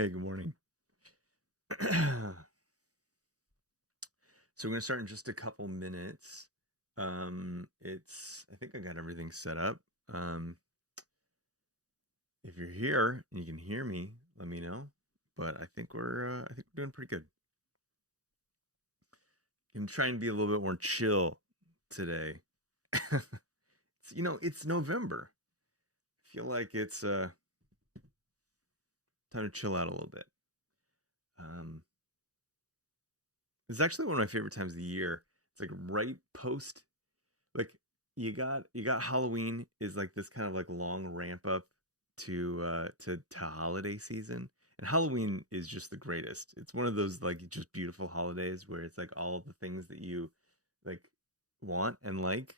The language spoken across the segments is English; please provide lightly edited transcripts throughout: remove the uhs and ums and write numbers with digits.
Hey, good morning. So we're gonna start in just a couple minutes. I think I got everything set up. Um, if you're here and you can hear me, let me know. But I think we're doing pretty good. I'm trying to be a little bit more chill today. It's November. I feel like it's time to chill out a little bit. Um, it's actually one of my favorite times of the year. It's like right post like you got Halloween is like this kind of like long ramp up to holiday season. And Halloween is just the greatest. It's one of those like just beautiful holidays where it's like all of the things that you like want and like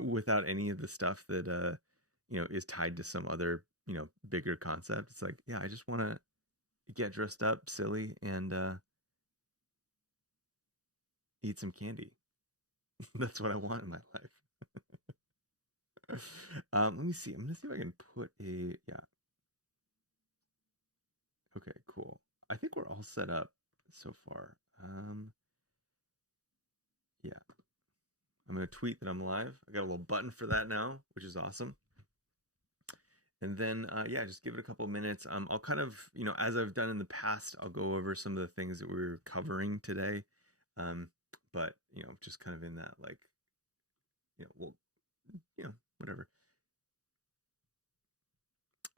without any of the stuff that is tied to some other, bigger concept. It's like, yeah, I just want to get dressed up silly and eat some candy. That's what I want in my life. Let me see. I'm gonna see if I can put a yeah. Okay, cool. I think we're all set up so far. Yeah. I'm gonna tweet that I'm live. I got a little button for that now, which is awesome. And then yeah, just give it a couple of minutes. I'll kind of, as I've done in the past, I'll go over some of the things that we're covering today. But just kind of in that like, well, whatever.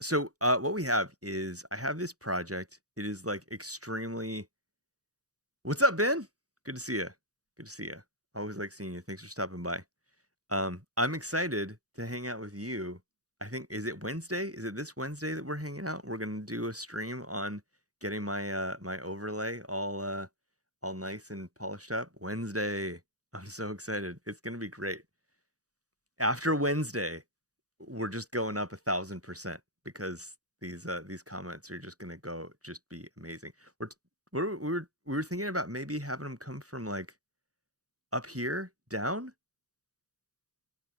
So what we have is I have this project. It is like extremely. What's up, Ben? Good to see you. Good to see you. Always like seeing you. Thanks for stopping by. I'm excited to hang out with you. I think is it Wednesday? Is it this Wednesday that we're hanging out? We're gonna do a stream on getting my overlay all nice and polished up. Wednesday. I'm so excited. It's gonna be great. After Wednesday, we're just going up 1,000% because these comments are just gonna go just be amazing. We were thinking about maybe having them come from like up here down,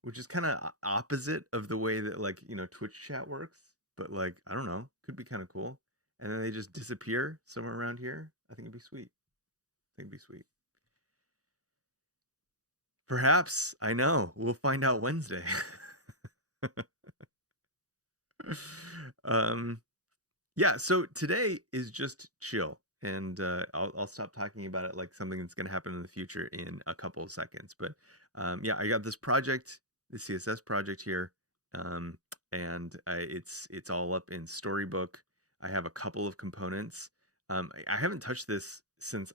which is kind of opposite of the way that like Twitch chat works. But like I don't know, could be kind of cool. And then they just disappear somewhere around here. I think it'd be sweet. I think it'd be sweet. Perhaps I know. We'll find out Wednesday. um, yeah. So today is just chill, and I'll stop talking about it like something that's going to happen in the future in a couple of seconds. But yeah, I got this project, the CSS project here, and it's all up in Storybook. I have a couple of components. I haven't touched this since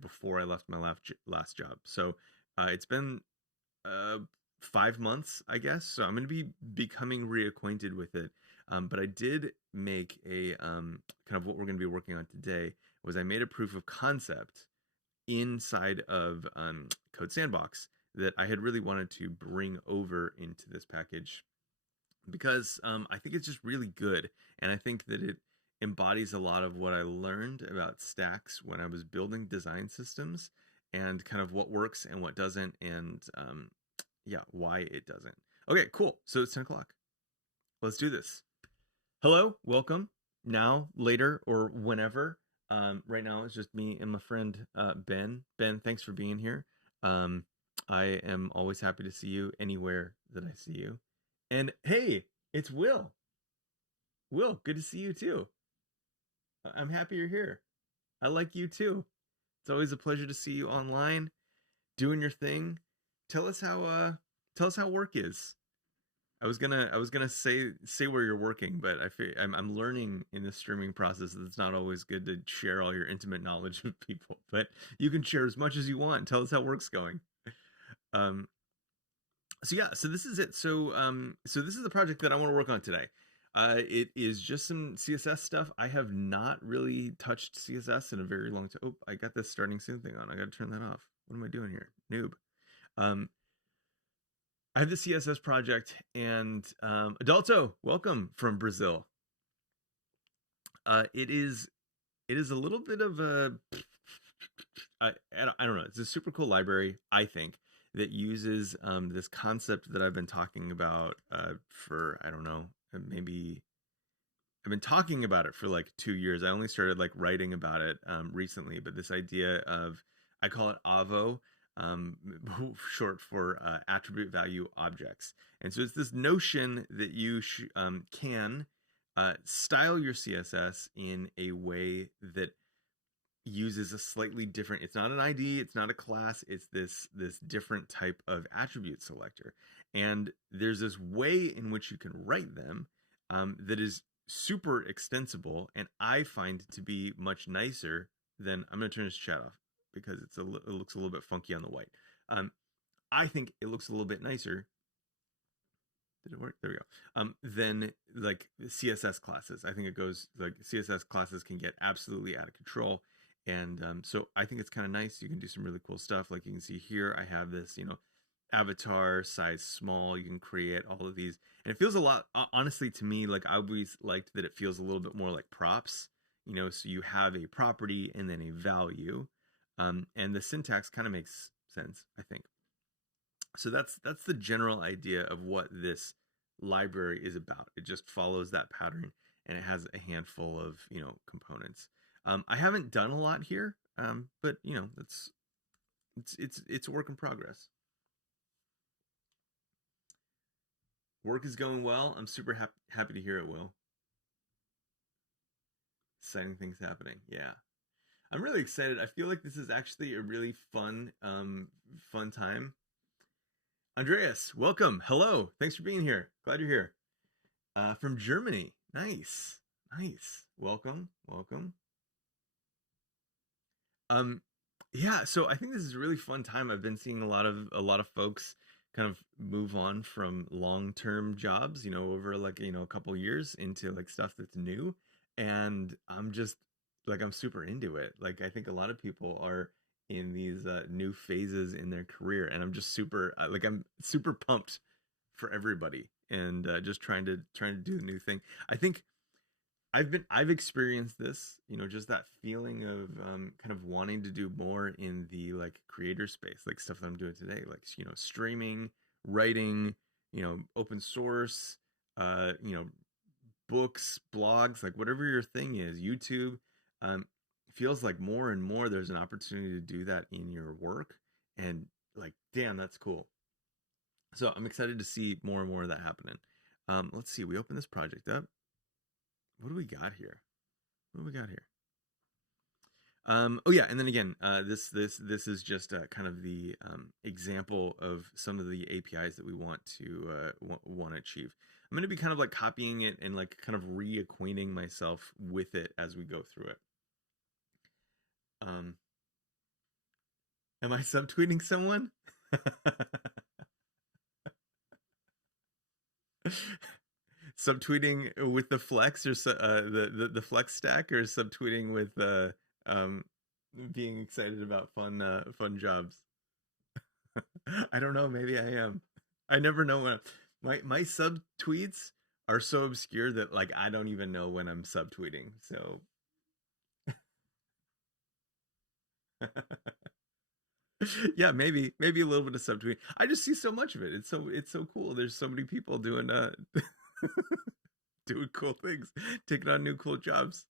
before I left my last job. So it's been uh, 5 months, I guess. So I'm going to be becoming reacquainted with it. But I did make a kind of what we're going to be working on today was I made a proof of concept inside of Code Sandbox that I had really wanted to bring over into this package because I think it's just really good. And I think that it embodies a lot of what I learned about stacks when I was building design systems and kind of what works and what doesn't and yeah, why it doesn't. Okay, cool. So it's 10 o'clock. Let's do this. Hello, welcome. Now, later, or whenever. Right now, it's just me and my friend Ben. Ben, thanks for being here. I am always happy to see you anywhere that I see you. And hey, it's Will. Will, good to see you too. I'm happy you're here. I like you too. It's always a pleasure to see you online, doing your thing. Tell us how work is. I was gonna say where you're working, but I'm learning in this streaming process that it's not always good to share all your intimate knowledge with people. But you can share as much as you want. Tell us how work's going. Um, so yeah, so this is it. So this is the project that I want to work on today. It is just some CSS stuff. I have not really touched CSS in a very long time. Oh, I got this starting soon thing on. I got to turn that off. What am I doing here? Noob. I have the CSS project and Adalto, welcome from Brazil. It is a little bit of a I don't know. It's a super cool library, I think, that uses this concept that I've been talking about for I don't know, maybe I've been talking about it for like 2 years. I only started like writing about it recently, but this idea of, I call it AVO, um, short for attribute value objects. And so it's this notion that you can style your CSS in a way that uses a slightly different, it's not an ID, it's not a class, it's this different type of attribute selector. And there's this way in which you can write them that is super extensible, and I find to be much nicer than, I'm going to turn this chat off because it looks a little bit funky on the white. I think it looks a little bit nicer. Did it work? There we go. Then like CSS classes. I think it goes like CSS classes can get absolutely out of control. And so I think it's kind of nice. You can do some really cool stuff. Like you can see here, I have this, avatar size small. You can create all of these. And it feels a lot, honestly, to me, like I always liked that it feels a little bit more like props, so you have a property and then a value. And the syntax kind of makes sense, I think. So that's the general idea of what this library is about. It just follows that pattern, and it has a handful of components. I haven't done a lot here, but it's a work in progress. Work is going well. I'm super happy to hear it, Will. Exciting things happening. Yeah, I'm really excited. I feel like this is actually a really fun time. Andreas, welcome. Hello. Thanks for being here. Glad you're here. From Germany. Nice. Nice. Welcome. Welcome. Yeah, so I think this is a really fun time. I've been seeing a lot of folks kind of move on from long-term jobs, over like, a couple years into like stuff that's new. And I'm just like, I'm super into it. Like, I think a lot of people are in these new phases in their career, and I'm just super I'm super pumped for everybody, and just trying to do a new thing. I think I've experienced this, just that feeling of kind of wanting to do more in the like creator space, like stuff that I'm doing today, like streaming, writing, open source, books, blogs, like whatever your thing is, YouTube. Feels like more and more there's an opportunity to do that in your work, and like, damn, that's cool. So I'm excited to see more and more of that happening. Let's see, we open this project up. What do we got here? What do we got here? Oh yeah, and then again, this is just kind of the example of some of the APIs that we want to want to achieve. I'm going to be kind of like copying it and like kind of reacquainting myself with it as we go through it. Am I subtweeting someone? Subtweeting with the flex, or the flex stack, or subtweeting with being excited about fun jobs? I don't know. Maybe I am. I never know when my subtweets are so obscure that like I don't even know when I'm subtweeting. So. Yeah, maybe a little bit of subtweeting. I just see so much of it. It's so cool. There's so many people doing doing cool things, taking on new cool jobs.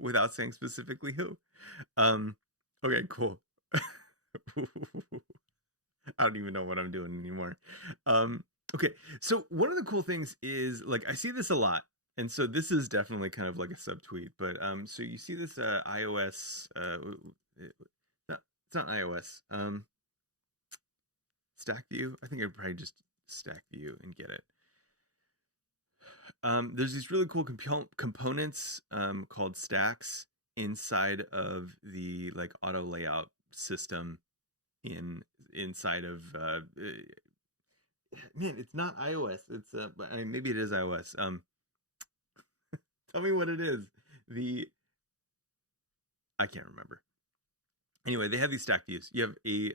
Without saying specifically who. Okay, cool. I don't even know what I'm doing anymore. Okay, so one of the cool things is like I see this a lot. And so this is definitely kind of like a subtweet, but so you see this iOS, it's not iOS, stack view. I think I'd probably just stack view and get it. There's these really cool components called stacks inside of the like auto layout system inside of man, it's not iOS. It's I mean, maybe it is iOS. Tell me what it is. I can't remember. Anyway, they have these stack views. You have a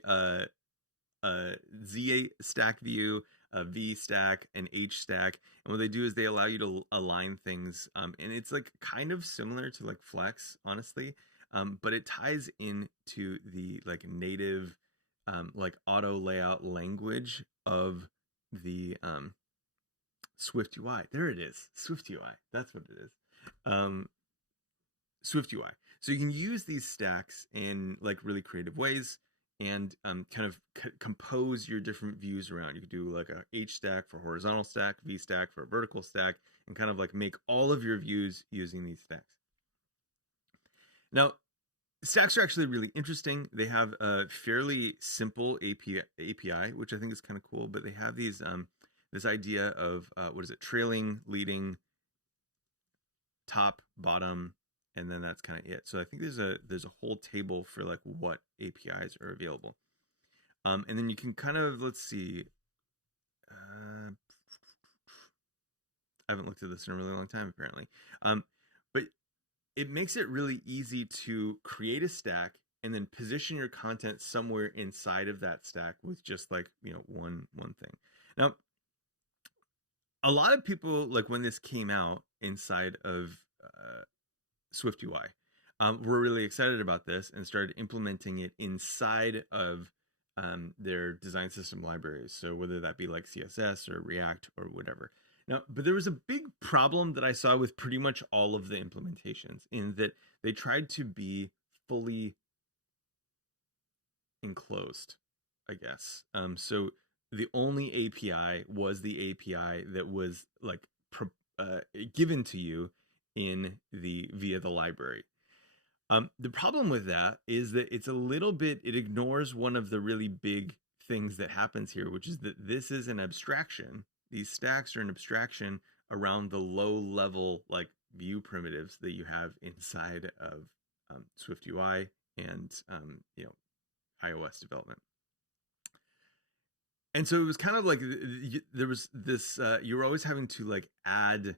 Z stack view, a V stack, an H stack, and what they do is they allow you to align things, and it's like kind of similar to like Flex, honestly, but it ties into the like native like auto layout language of the Swift UI. There it is. Swift UI. That's what it is. Um, Swift UI. So you can use these stacks in like really creative ways and kind of compose your different views around. You could do like a H stack for horizontal stack, V stack for a vertical stack, and kind of like make all of your views using these stacks. Now, stacks are actually really interesting. They have a fairly simple API, which I think is kind of cool, but they have these this idea of what is it? Trailing, leading, top, bottom, and then that's kind of it. So I think there's a whole table for like what APIs are available. And then you can kind of, let's see. I haven't looked at this in a really long time, apparently. But it makes it really easy to create a stack and then position your content somewhere inside of that stack with just like, one thing. Now, a lot of people, like when this came out inside of Swift UI, were really excited about this and started implementing it inside of their design system libraries. So whether that be like CSS or React or whatever. Now, but there was a big problem that I saw with pretty much all of the implementations in that they tried to be fully enclosed, I guess. So the only API was the API that was like given to you via the library. The problem with that is that it ignores one of the really big things that happens here, which is that this is an abstraction. These stacks are an abstraction around the low level like view primitives that you have inside of Swift UI and iOS development. And so it was kind of like there was this you were always having to like add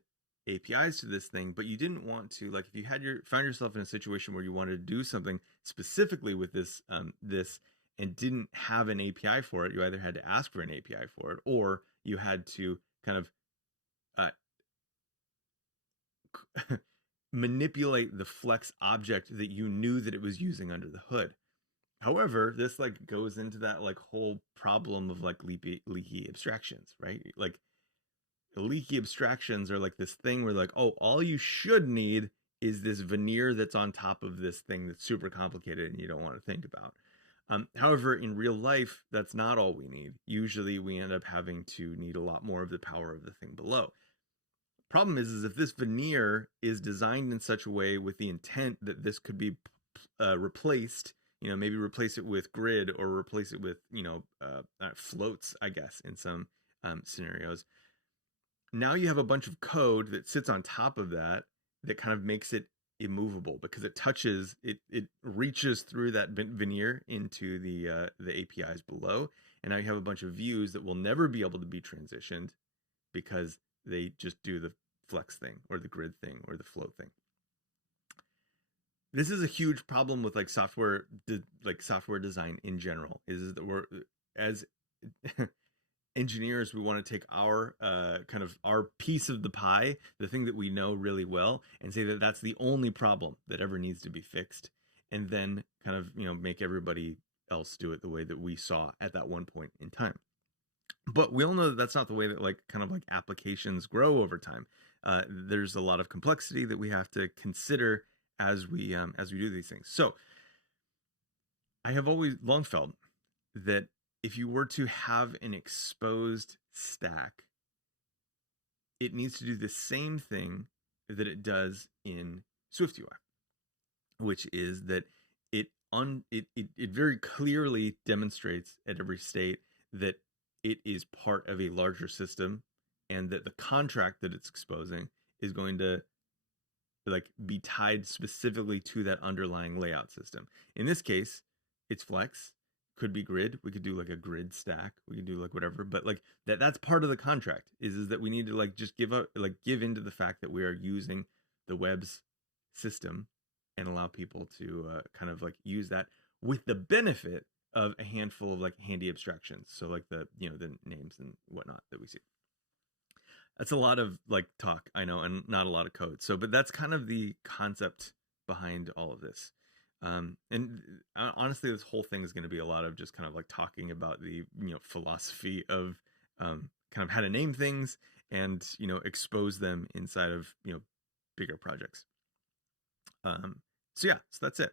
APIs to this thing, but you didn't want to, like, if you found yourself in a situation where you wanted to do something specifically with this and didn't have an API for it, you either had to ask for an API for it or you had to kind of manipulate the flex object that you knew that it was using under the hood. However, this like goes into that like whole problem of like leaky abstractions, right? Like leaky abstractions are like this thing where like, oh, all you should need is this veneer that's on top of this thing that's super complicated and you don't want to think about. However, in real life, that's not all we need. Usually we end up having to need a lot more of the power of the thing below. Problem is if this veneer is designed in such a way with the intent that this could be replaced, maybe replace it with grid or replace it with, floats, I guess, in some scenarios. Now you have a bunch of code that sits on top of that kind of makes it immovable because it reaches through that veneer into the APIs below, and now you have a bunch of views that will never be able to be transitioned because they just do the flex thing or the grid thing or the float thing. This is a huge problem with like software design in general. Is that we're as engineers, we want to take our kind of our piece of the pie, the thing that we know really well, and say that that's the only problem that ever needs to be fixed, and then kind of make everybody else do it the way that we saw at that one point in time. But we all know that that's not the way that like kind of like applications grow over time. There's a lot of complexity that we have to consider as we do these things. So I have always long felt that if you were to have an exposed stack, it needs to do the same thing that it does in SwiftUI, which is that it very clearly demonstrates at every state that it is part of a larger system and that the contract that it's exposing is going to like be tied specifically to that underlying layout system. In this case, it's flex. Could be grid. We could do like a grid stack. We could do like whatever, but like that's part of the contract is that we need to like just give into the fact that we are using the web's system and allow people to kind of like use that with the benefit of a handful of like handy abstractions. So like the names and whatnot that we see. That's a lot of like talk, I know, and not a lot of code. So, but that's kind of the concept behind all of this. And honestly, this whole thing is going to be a lot of just kind of like talking about the philosophy of kind of how to name things and expose them inside of bigger projects. So yeah, so that's it.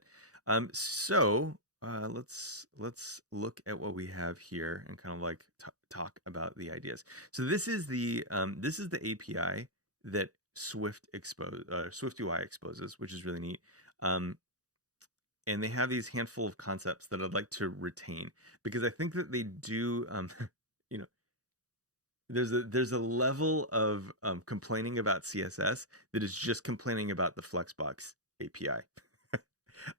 Let's look at what we have here and kind of like talk about the ideas. So this is the API that Swift UI exposes, which is really neat. And they have these handful of concepts that I'd like to retain, because I think that they do you know there's a level of complaining about CSS that is just complaining about the Flexbox API.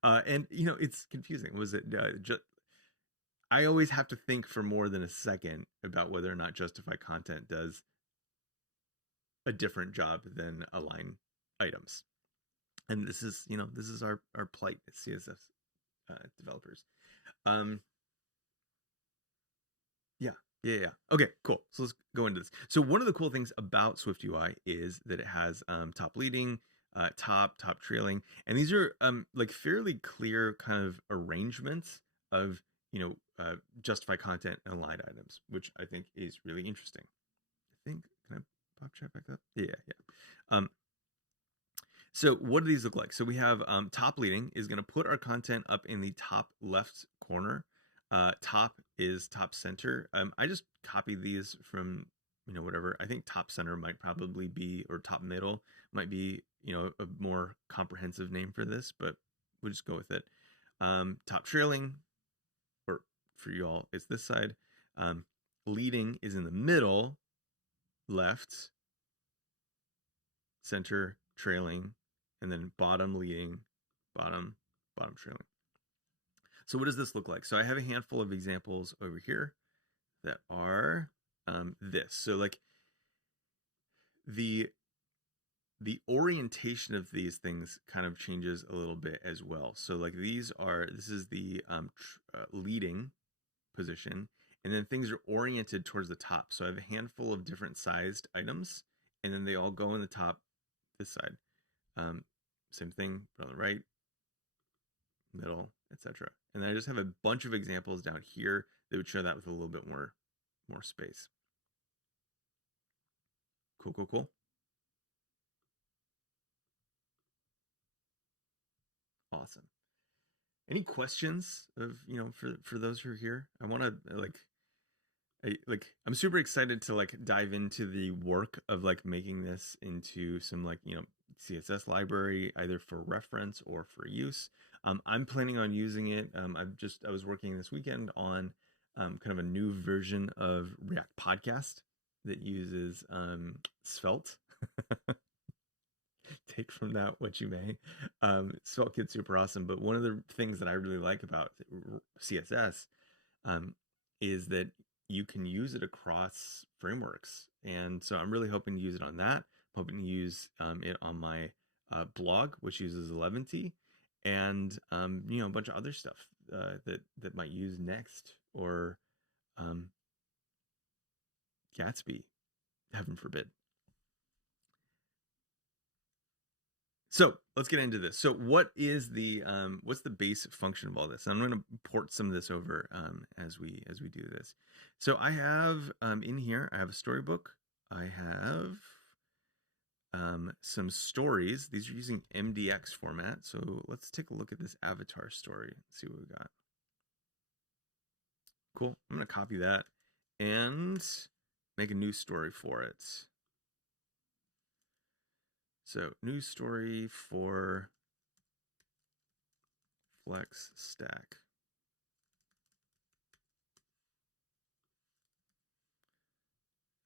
And it's confusing. Was it I always have to think for more than a second about whether or not justify content does a different job than align items. And this is our plight as CSS developers. Yeah. Okay, cool. So let's go into this. So one of the cool things about Swift UI is that it has top leading, top trailing, and these are like fairly clear kind of arrangements of justify content and aligned items, which I think is really interesting. I think, can I pop chat back up? Yeah. So what do these look like? So we have top leading is going to put our content up in the top left corner. Top is top center. I just copied these from whatever. I think top center might probably be, or top middle might be a more comprehensive name for this, but we'll just go with it. Top trailing, or for you all, it's this side. Leading is in the middle, left, center, trailing, and then bottom leading, bottom trailing. So what does this look like? So I have a handful of examples over here that are this. So like the orientation of these things kind of changes a little bit as well. So like this is the leading position, and then things are oriented towards the top. So I have a handful of different sized items, and then they all go in the top this side. Same thing, but on the right, middle, etc. And I just have a bunch of examples down here that would show that with a little bit more space. Cool. Awesome. Any questions of for those who are here? I want to I'm super excited to like dive into the work of like making this into some like CSS library, either for reference or for use. I'm planning on using it. I was working this weekend on kind of a new version of React Podcast that uses Svelte. Take from that what you may. Svelte Kid's super awesome, but one of the things that I really like about CSS is that you can use it across frameworks, and so I'm really hoping to use it on that. I'm hoping to use it on my blog, which uses 11t, and a bunch of other stuff that might use Next or Gatsby, heaven forbid. So let's get into this. So what is the what's the base function of all this? I'm going to port some of this over as we do this. So I have in here, I have a storybook. I have some stories. These are using MDX format. So let's take a look at this avatar story and see what we got. Cool. I'm going to copy that and make a new story for it. So new story for Flex Stack.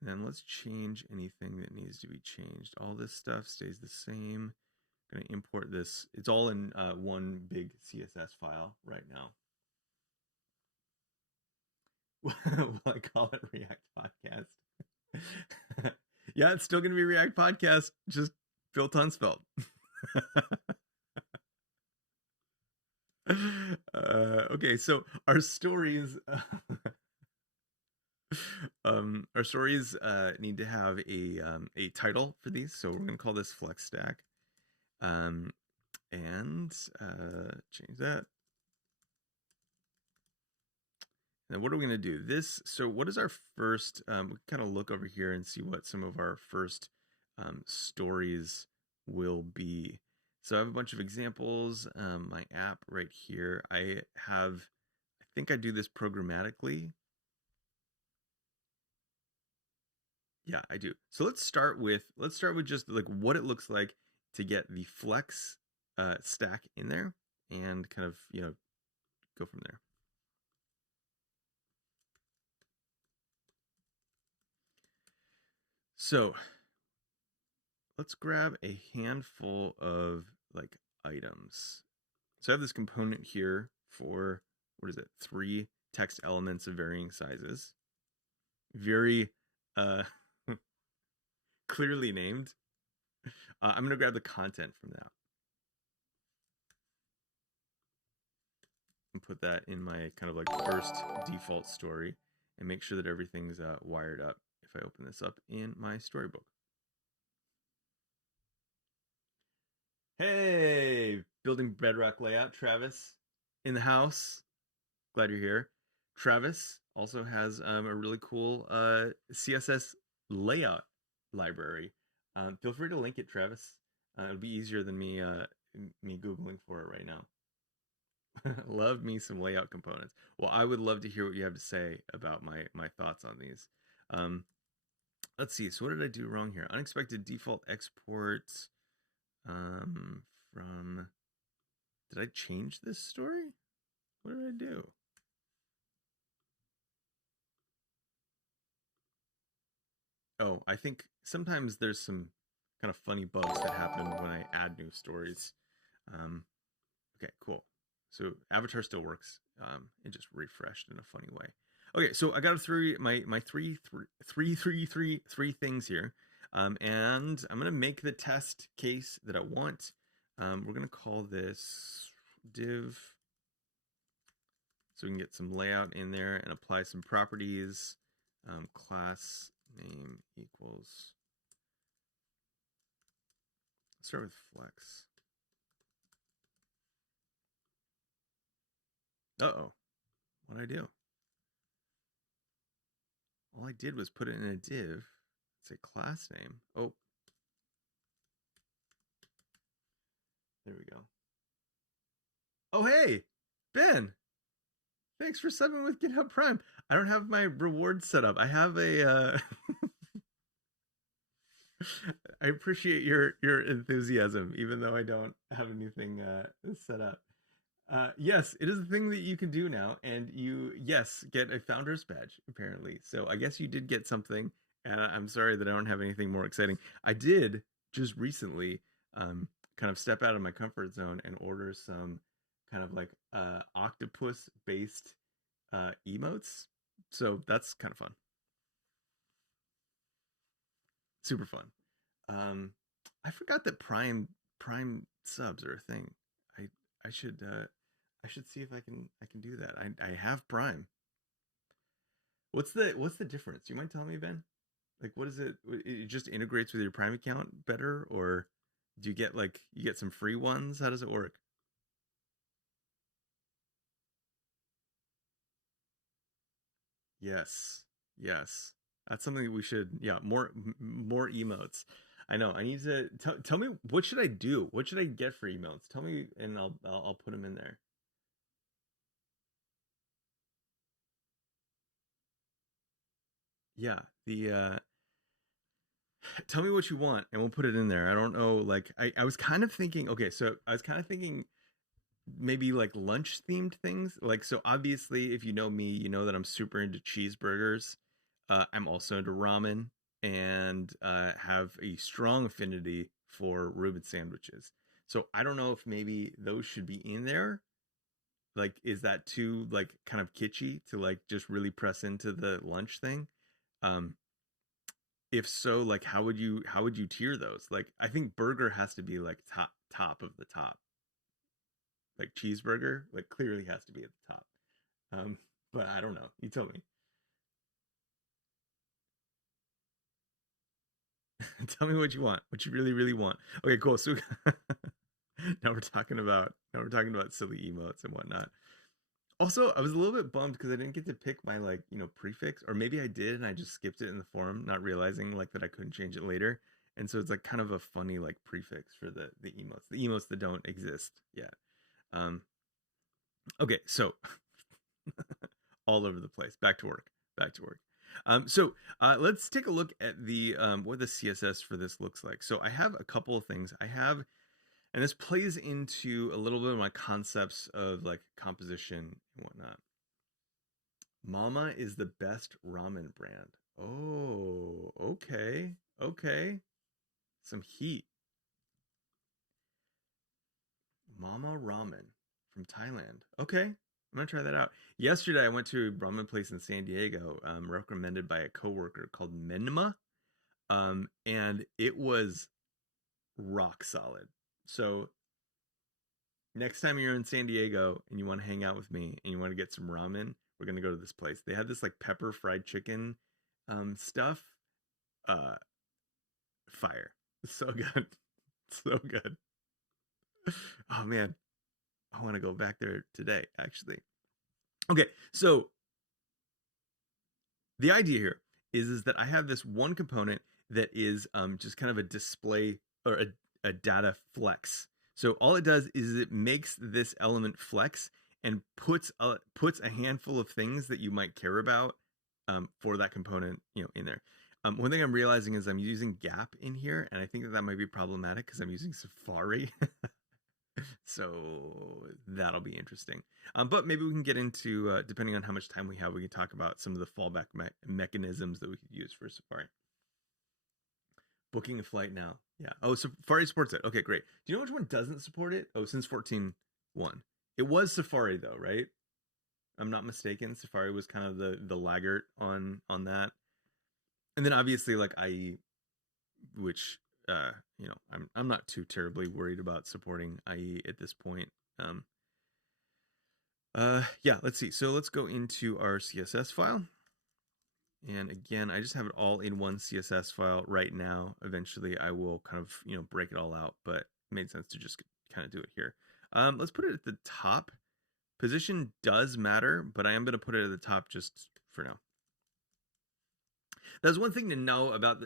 And let's change anything that needs to be changed. All this stuff stays the same. I'm going to import this. It's all in one big CSS file right now. Will I call it React Podcast? Yeah, it's still going to be React Podcast, just built on Svelte. Okay, so our stories need to have a title for these, so we're going to call this Flex Stack, and change that, And what are we going to do? So what is our first, we kind of look over here and see what some of our first stories will be. So I have a bunch of examples. My app right here, I think I do this programmatically. Yeah, I do. So let's start with just like what it looks like to get the flex stack in there and kind of, go from there. So let's grab a handful of like items. So I have this component here for, what is it, 3 text elements of varying sizes. Very clearly named. I'm going to grab the content from that and put that in my kind of like first default story and make sure that everything's wired up if I open this up in my storybook. Hey, building bedrock layout, Travis in the house. Glad you're here. Travis also has a really cool CSS layout library. Feel free to link it, Travis. It'll be easier than me Googling for it right now. Love me some layout components. Well, I would love to hear what you have to say about my thoughts on these. Let's see. So what did I do wrong here? Unexpected default exports from. Did I change this story? What did I do? Oh, I think sometimes there's some kind of funny bugs that happen when I add new stories. Okay, cool. So Avatar still works. It just refreshed in a funny way. Okay, so I got my three things here, and I'm gonna make the test case that I want. We're gonna call this div, so we can get some layout in there and apply some properties. Class name equals. Let's start with flex. Uh-oh. What'd I do? All I did was put it in a div. It's a class name. Oh. There we go. Oh, hey, Ben. Thanks for subbing with GitHub Prime. I don't have my reward set up. I have a I appreciate your enthusiasm, even though I don't have anything set up. Yes, it is a thing that you can do now, and you get a founder's badge apparently. So I guess you did get something. I'm sorry that I don't have anything more exciting. I did just recently kind of step out of my comfort zone and order some kind of like octopus based emotes. So that's kind of fun. Super fun. I forgot that Prime subs are a thing. I I should see if I can do that. I have Prime. What's the difference? You mind telling me, Ben? Like, what is it? It just integrates with your Prime account better, or do you get like you get some free ones? How does it work? Yes, yes. That's something that we should. Yeah, more emotes. I know. I need to tell me what should I do? What should I get for emotes? Tell me, and I'll put them in there. Yeah, the tell me what you want and we'll put it in there. I don't know, like I was kind of thinking, okay, so I was kind of thinking maybe like lunch themed things. Like, so obviously if you know me, you know that I'm super into cheeseburgers. I'm also into ramen and have a strong affinity for Reuben sandwiches. So I don't know if maybe those should be in there. Like, is that too like kind of kitschy to like just really press into the lunch thing? Um, if so, like how would you tier those? Like I think burger has to be like top of the top. Like cheeseburger, like clearly has to be at the top. Um, but I don't know. You tell me. Tell me what you want. What you really want. Okay, cool. So now we're talking about silly emotes and whatnot. Also, I was a little bit bummed because I didn't get to pick my like, prefix, or maybe I did and I just skipped it in the forum, not realizing like that I couldn't change it later. And so it's like kind of a funny like prefix for the emotes that don't exist yet. Um, okay, so all over the place. Back to work. Back to work. Let's take a look at the what the CSS for this looks like. So I have a couple of things. And this plays into a little bit of my concepts of like composition and whatnot. Mama is the best ramen brand. Oh, okay. Okay. Some heat. Mama Ramen from Thailand. Okay. I'm gonna try that out. Yesterday I went to a ramen place in San Diego, recommended by a coworker called Menma. And it was rock solid. So next time you're in San Diego and you want to hang out with me and you want to get some ramen, we're gonna go to this place. They had this like pepper fried chicken stuff. Uh Fire. So good. So good. Oh man. I want to go back there today, actually. Okay, so the idea here is that I have this one component that is just kind of a display or a data flex. So all it does is it makes this element flex and puts a handful of things that you might care about for that component, in there. One thing I'm realizing is I'm using gap in here, and I think that might be problematic because I'm using Safari. So that'll be interesting. But maybe we can get into, depending on how much time we have, we can talk about some of the fallback mechanisms that we could use for Safari. Booking a flight now. Yeah. Oh, Safari supports it. Okay, great. Do you know which one doesn't support it? Oh, since 14.1. It was Safari though, right? I'm not mistaken. Safari was kind of the laggard on that. And then obviously like IE, which I'm not too terribly worried about supporting IE at this point. Yeah, let's see. So let's go into our CSS file. And again, I just have it all in one CSS file right now. Eventually I will kind of, break it all out, but it made sense to just kind of do it here. Let's put it at the top. Position does matter, but I am going to put it at the top just for now. That's one thing to know about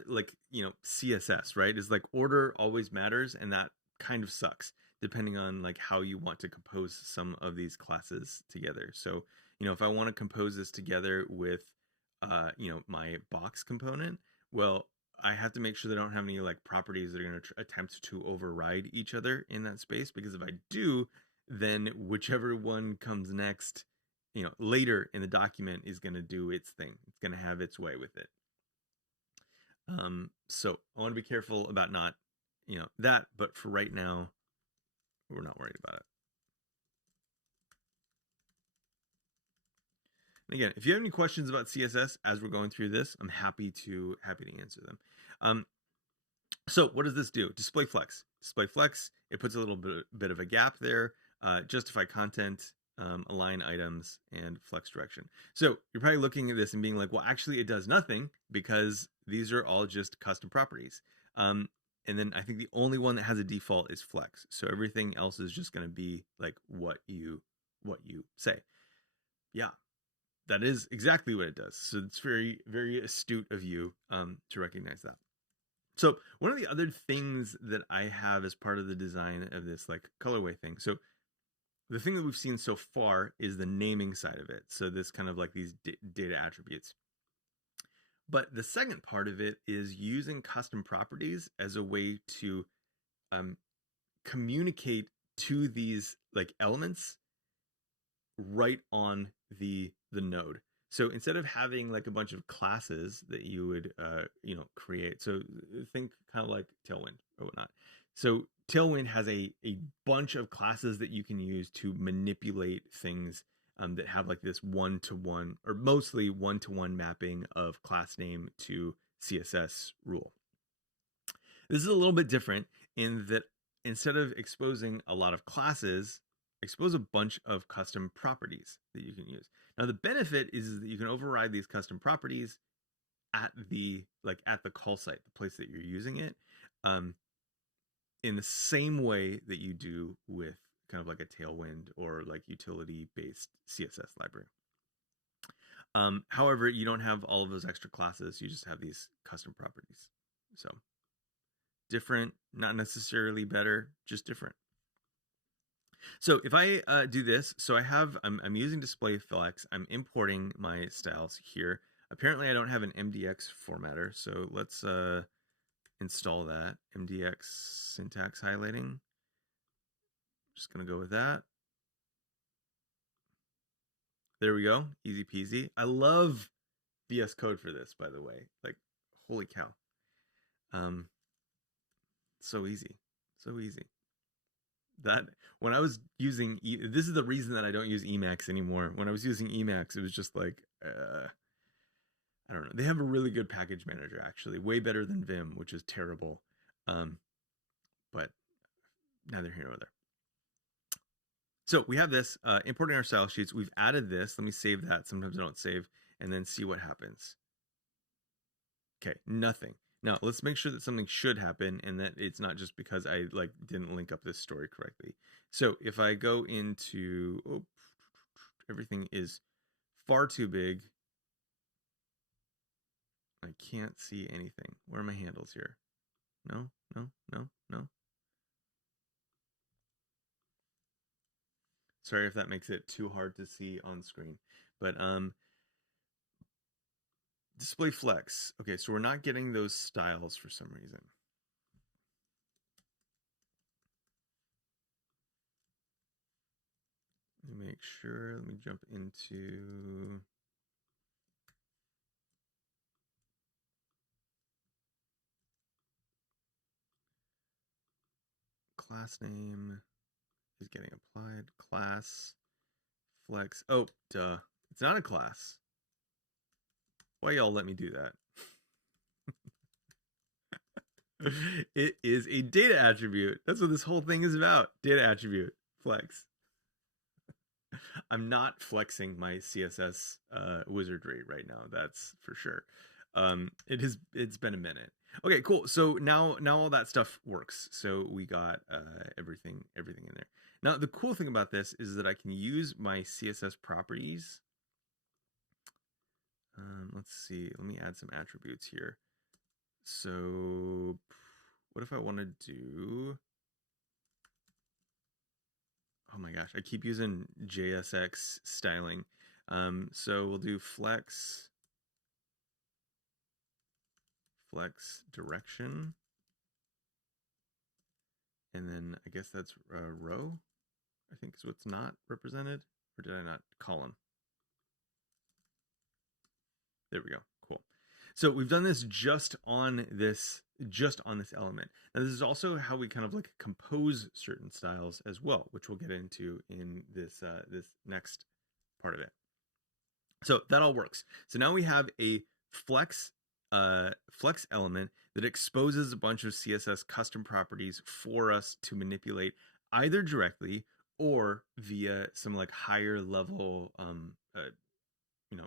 CSS, right? Is like order always matters, and that kind of sucks depending on like how you want to compose some of these classes together. So, if I want to compose this together with my box component, well, I have to make sure they don't have any like properties that are going to attempt to override each other in that space, because if I do, then whichever one comes next, later in the document is going to do its thing. It's going to have its way with it. So I want to be careful about not, that, but for right now, we're not worried about it. And again, if you have any questions about CSS as we're going through this, I'm happy to answer them. So what does this do? Display flex. Display flex, it puts a little bit of a gap there, justify content, align items, and flex direction. So you're probably looking at this and being like, well, actually it does nothing because these are all just custom properties. And then I think the only one that has a default is flex. So everything else is just going to be like what you say. Yeah, that is exactly what it does. So it's very, very astute of you to recognize that. So one of the other things that I have as part of the design of this like colorway thing. So the thing that we've seen so far is the naming side of it. So this kind of like these data attributes. But the second part of it is using custom properties as a way to communicate to these like elements right on the node. So instead of having like a bunch of classes that you would create, so think kind of like Tailwind or whatnot. So Tailwind has a bunch of classes that you can use to manipulate things that have like this one-to-one or mostly one-to-one mapping of class name to CSS rule. This is a little bit different in that instead of exposing a lot of classes, expose a bunch of custom properties that you can use. Now the benefit is that you can override these custom properties at the call site, the place that you're using it, in the same way that you do with kind of like a Tailwind or like utility-based CSS library. However, you don't have all of those extra classes. You just have these custom properties. So different, not necessarily better, just different. So if I do this, so I'm using display flex. I'm importing my styles here. Apparently I don't have an MDX formatter. So let's install that. MDX syntax highlighting. Just going to go with that. There we go. Easy peasy. I love VS Code for this, by the way. Like, holy cow. So easy. So easy. That when I was using this is the reason that I don't use Emacs anymore. When I was using Emacs, it was just like I don't know. They have a really good package manager, actually, way better than Vim, which is terrible. But neither here nor there. So we have this importing our style sheets. We've added this. Let me save that. Sometimes I don't save, and then see what happens. Okay, nothing. Now let's make sure that something should happen and that it's not just because I like didn't link up this story correctly. So if I go into, everything is far too big. I can't see anything. Where are my handles here? No. Sorry if that makes it too hard to see on screen, but display flex. Okay, so we're not getting those styles for some reason. Let me make sure. Let me jump into class name is getting applied. Class flex. Oh, duh. It's not a class. Why y'all let me do that? It is a data attribute. That's what this whole thing is about. Data attribute. Flex. I'm not flexing my CSS wizardry right now. That's for sure. It's been a minute. Okay, cool. So now all that stuff works. So we got everything in there. Now the cool thing about this is that I can use my CSS properties. Let's see. Let me add some attributes here. So what if I want to do? Oh my gosh, I keep using JSX styling. So we'll do flex direction. And then I guess that's row, I think is what's not represented. Or did I not? Column. There we go. Cool. So we've done this just on this element. Now this is also how we kind of like compose certain styles as well, which we'll get into in this this next part of it. So that all works. So now we have a flex element that exposes a bunch of CSS custom properties for us to manipulate either directly or via some like higher level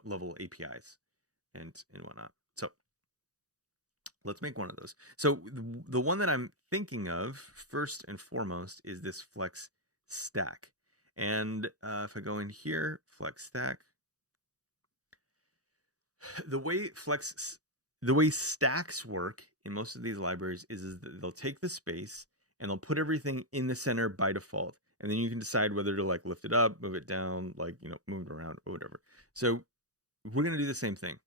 level APIs and whatnot. So let's make one of those. So the one that I'm thinking of first and foremost is this flex stack. And if I go in here, flex stack, the way stacks work in most of these libraries is that they'll take the space and they'll put everything in the center by default. And then you can decide whether to like lift it up, move it down, like, move it around or whatever. So we're going to do the same thing.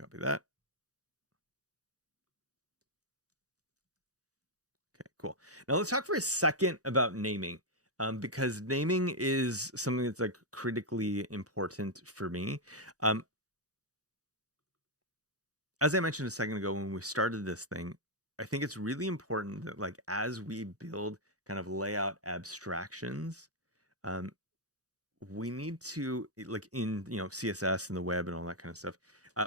Copy that. Okay, cool. Now let's talk for a second about naming. Because naming is something that's like critically important for me. As I mentioned a second ago when we started this thing, I think it's really important that like as we build kind of layout abstractions, we need to like in CSS and the web and all that kind of stuff.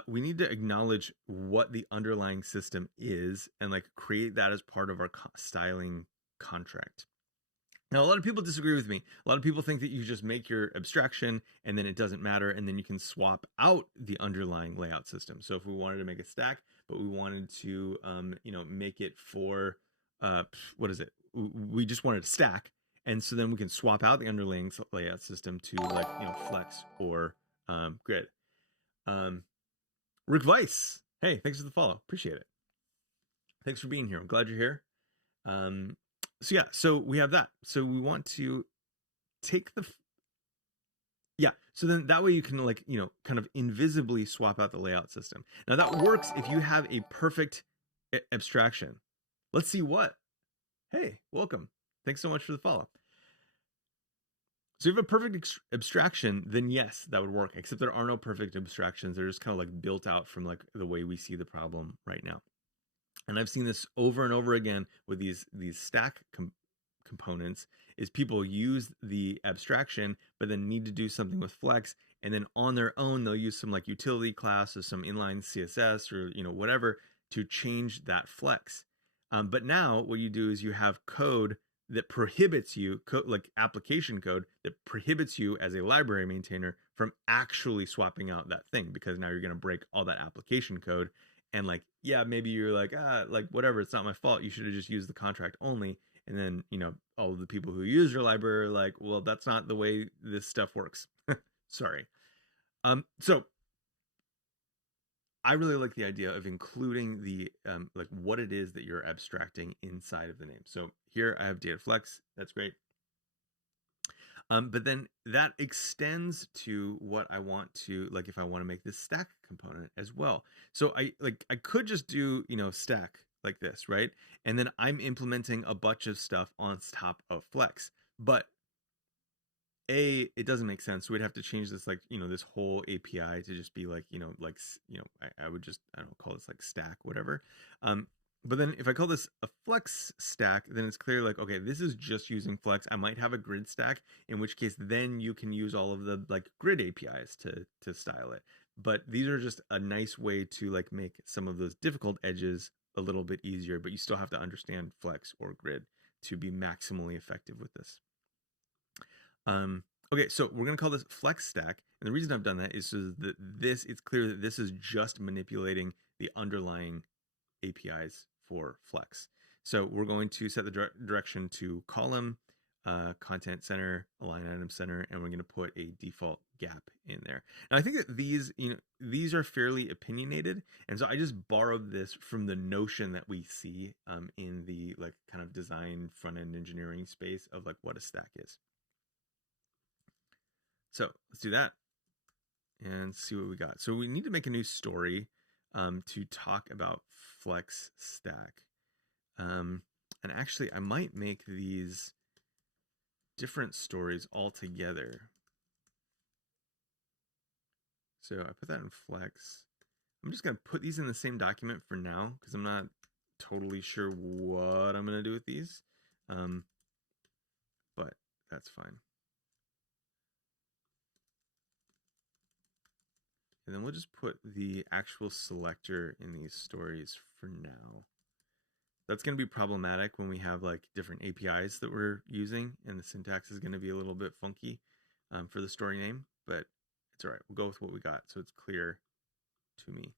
We need to acknowledge what the underlying system is and like create that as part of our styling contract. Now, a lot of people disagree with me. A lot of people think that you just make your abstraction and then it doesn't matter, and then you can swap out the underlying layout system. So if we wanted to make a stack, but we wanted to, make it for, what is it? we just wanted to stack. And so then we can swap out the underlying layout system to like, flex or grid. Rick Weiss, hey, thanks for the follow. Appreciate it. Thanks for being here. I'm glad you're here. So yeah, so we have that. So we want to take the so then that way you can like, kind of invisibly swap out the layout system. Now that works if you have a perfect abstraction. Let's see what. Hey, welcome. Thanks so much for the follow. So if you have a perfect abstraction, then yes, that would work. Except there are no perfect abstractions. They're just kind of like built out from like the way we see the problem right now. And I've seen this over and over again with these stack components is people use the abstraction, but then need to do something with flex. And then on their own, they'll use some like utility class or some inline CSS or, whatever to change that flex. But now what you do is you have code that prohibits you, like application code that prohibits you as a library maintainer from actually swapping out that thing, because now you're going to break all that application code. And like, yeah, maybe you're like, like whatever, it's not my fault. You should have just used the contract only. And then, all of the people who use your library are like, well, that's not the way this stuff works. Sorry. So I really like the idea of including the like what it is that you're abstracting inside of the name. So here I have data flex. That's great. But then that extends to what I want to, like if I want to make this stack component as well. So I could just do, stack like this, right? And then I'm implementing a bunch of stuff on top of flex. But it doesn't make sense. So we'd have to change this, like, this whole API to just be like, I would just, I don't know, call this like stack, whatever. But then if I call this a flex stack, then it's clear like, okay, this is just using flex. I might have a grid stack, in which case then you can use all of the like grid APIs to style it. But these are just a nice way to like make some of those difficult edges a little bit easier, but you still have to understand flex or grid to be maximally effective with this. Okay, so we're going to call this flex stack. And the reason I've done that is so that it's clear that this is just manipulating the underlying APIs for flex. So we're going to set the direction to column, content center, align item center, and we're going to put a default gap in there. Now I think that these are fairly opinionated, and so I just borrowed this from the notion that we see in the like kind of design front-end engineering space of like what a stack is. So let's do that and see what we got. So we need to make a new story to talk about flex stack. And actually, I might make these different stories all together. So I put that in flex. I'm just going to put these in the same document for now because I'm not totally sure what I'm going to do with these. But that's fine. And then we'll just put the actual selector in these stories for now. That's going to be problematic when we have like different APIs that we're using, and the syntax is going to be a little bit funky for the story name, but it's all right. We'll go with what we got so it's clear to me.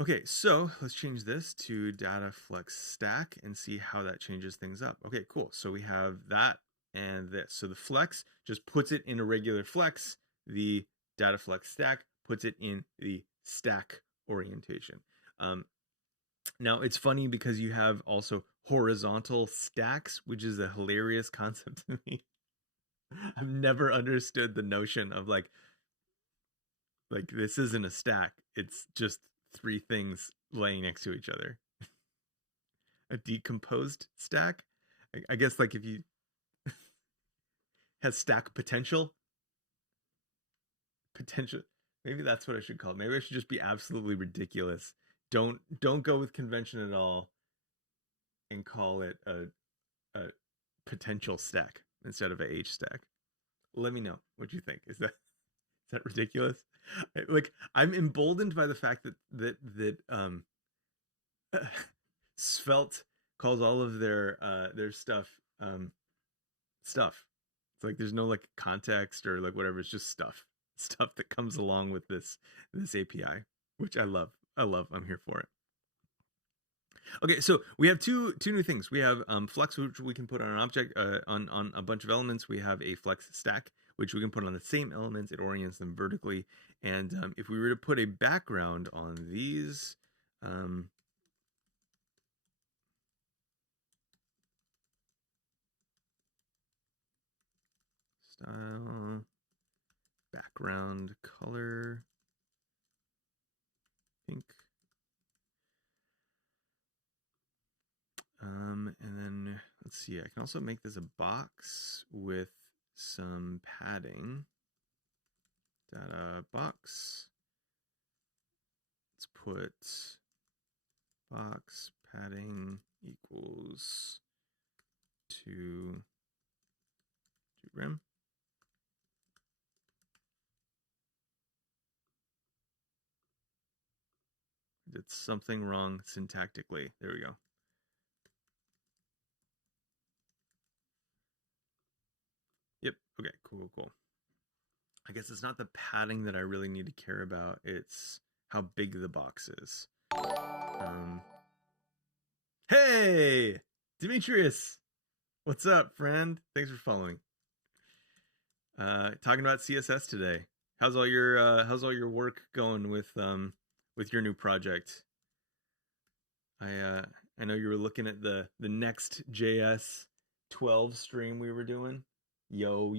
Okay, so let's change this to data flex stack and see how that changes things up. Okay, cool. So we have that and this. So the flex just puts it in a regular flex. The data flex stack puts it in the stack orientation. Now it's funny because you have also horizontal stacks, which is a hilarious concept to me. I've never understood the notion of like this isn't a stack. It's just three things laying next to each other. A decomposed stack. I guess like if you has stack potential. Maybe that's what I should call it. Maybe I should just be absolutely ridiculous. Don't go with convention at all and call it a potential stack instead of a H stack. Let me know what you think. Is that ridiculous? Like I'm emboldened by the fact that Svelte calls all of their stuff stuff. It's like there's no like context or like whatever. It's just stuff that comes along with this API, which I love. I'm here for it. Okay, so we have two new things. We have flex, which we can put on an object on a bunch of elements. We have a flex stack, which we can put on the same elements. It orients them vertically. And if we were to put a background on these, style, background color, pink. And then let's see, I can also make this a box with some padding. Data box. Let's put box padding equals to rem. Did something wrong syntactically. There we go. Yep. Okay. Cool. Cool. I guess it's not the padding that I really need to care about. It's how big the box is. Hey, Demetrius, what's up, friend? Thanks for following. Talking about CSS today. How's all your work going with your new project? I know you were looking at the next JS 12 stream we were doing. Yo.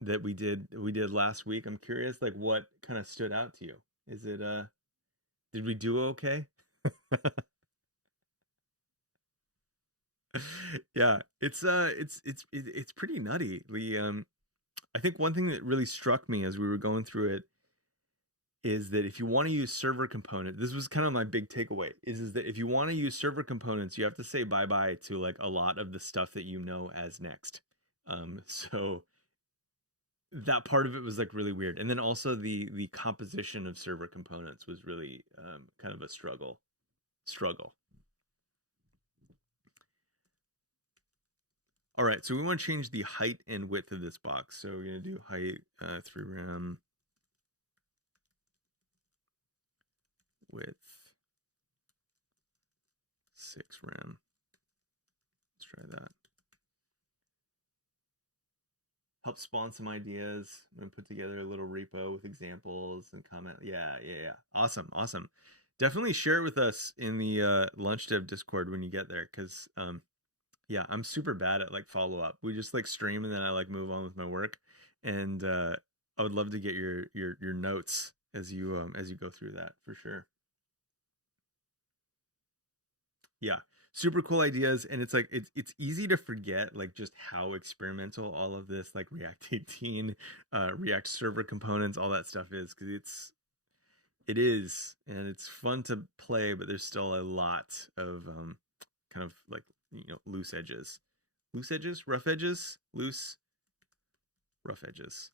That we did last week. I'm curious, like, what kind of stood out to you? Is it did we do okay? Yeah, it's pretty nutty. I think one thing that really struck me as we were going through it is that if you want to use server component, this was kind of my big takeaway, is that if you want to use server components, you have to say bye-bye to like a lot of the stuff that you know as next. So that part of it was like really weird. And then also the composition of server components was really kind of a struggle. All right, so we want to change the height and width of this box. So we're going to do height 3 rem, width 6 rem. Let's try that. Help spawn some ideas. I'm going to put together a little repo with examples and comment. Yeah. Awesome. Definitely share it with us in the Lunch Dev Discord when you get there, because yeah, I'm super bad at like follow up. We just like stream and then I like move on with my work, and I would love to get your notes as you go through that for sure. Yeah, super cool ideas, and it's like it's easy to forget like just how experimental all of this like React 18, React server components, all that stuff is, because it is, and it's fun to play, but there's still a lot of kind of like, you know, loose edges, rough edges, rough edges.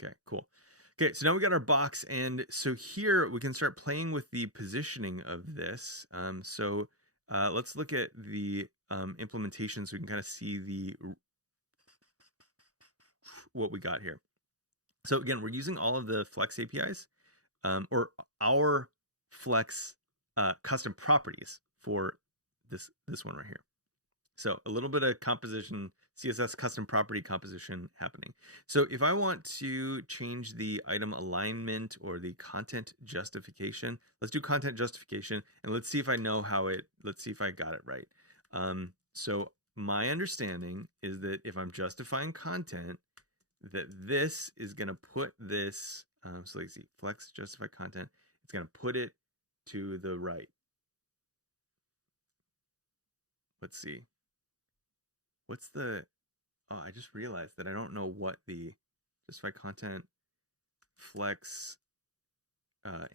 Okay, cool. Okay, so now we got our box, and so here we can start playing with the positioning of this. So let's look at the implementation so we can kind of see what we got here. So again, we're using all of the Flex APIs, or our Flex custom properties for this one right here. So a little bit of composition, CSS custom property composition happening. So if I want to change the item alignment or the content justification, let's do content justification, and let's see if I know let's see if I got it right. So my understanding is that if I'm justifying content, that this is going to put this, so let's see, flex justify content, it's going to put it to the right. Let's see. What's the, oh, I just realized that I don't know what the justify content flex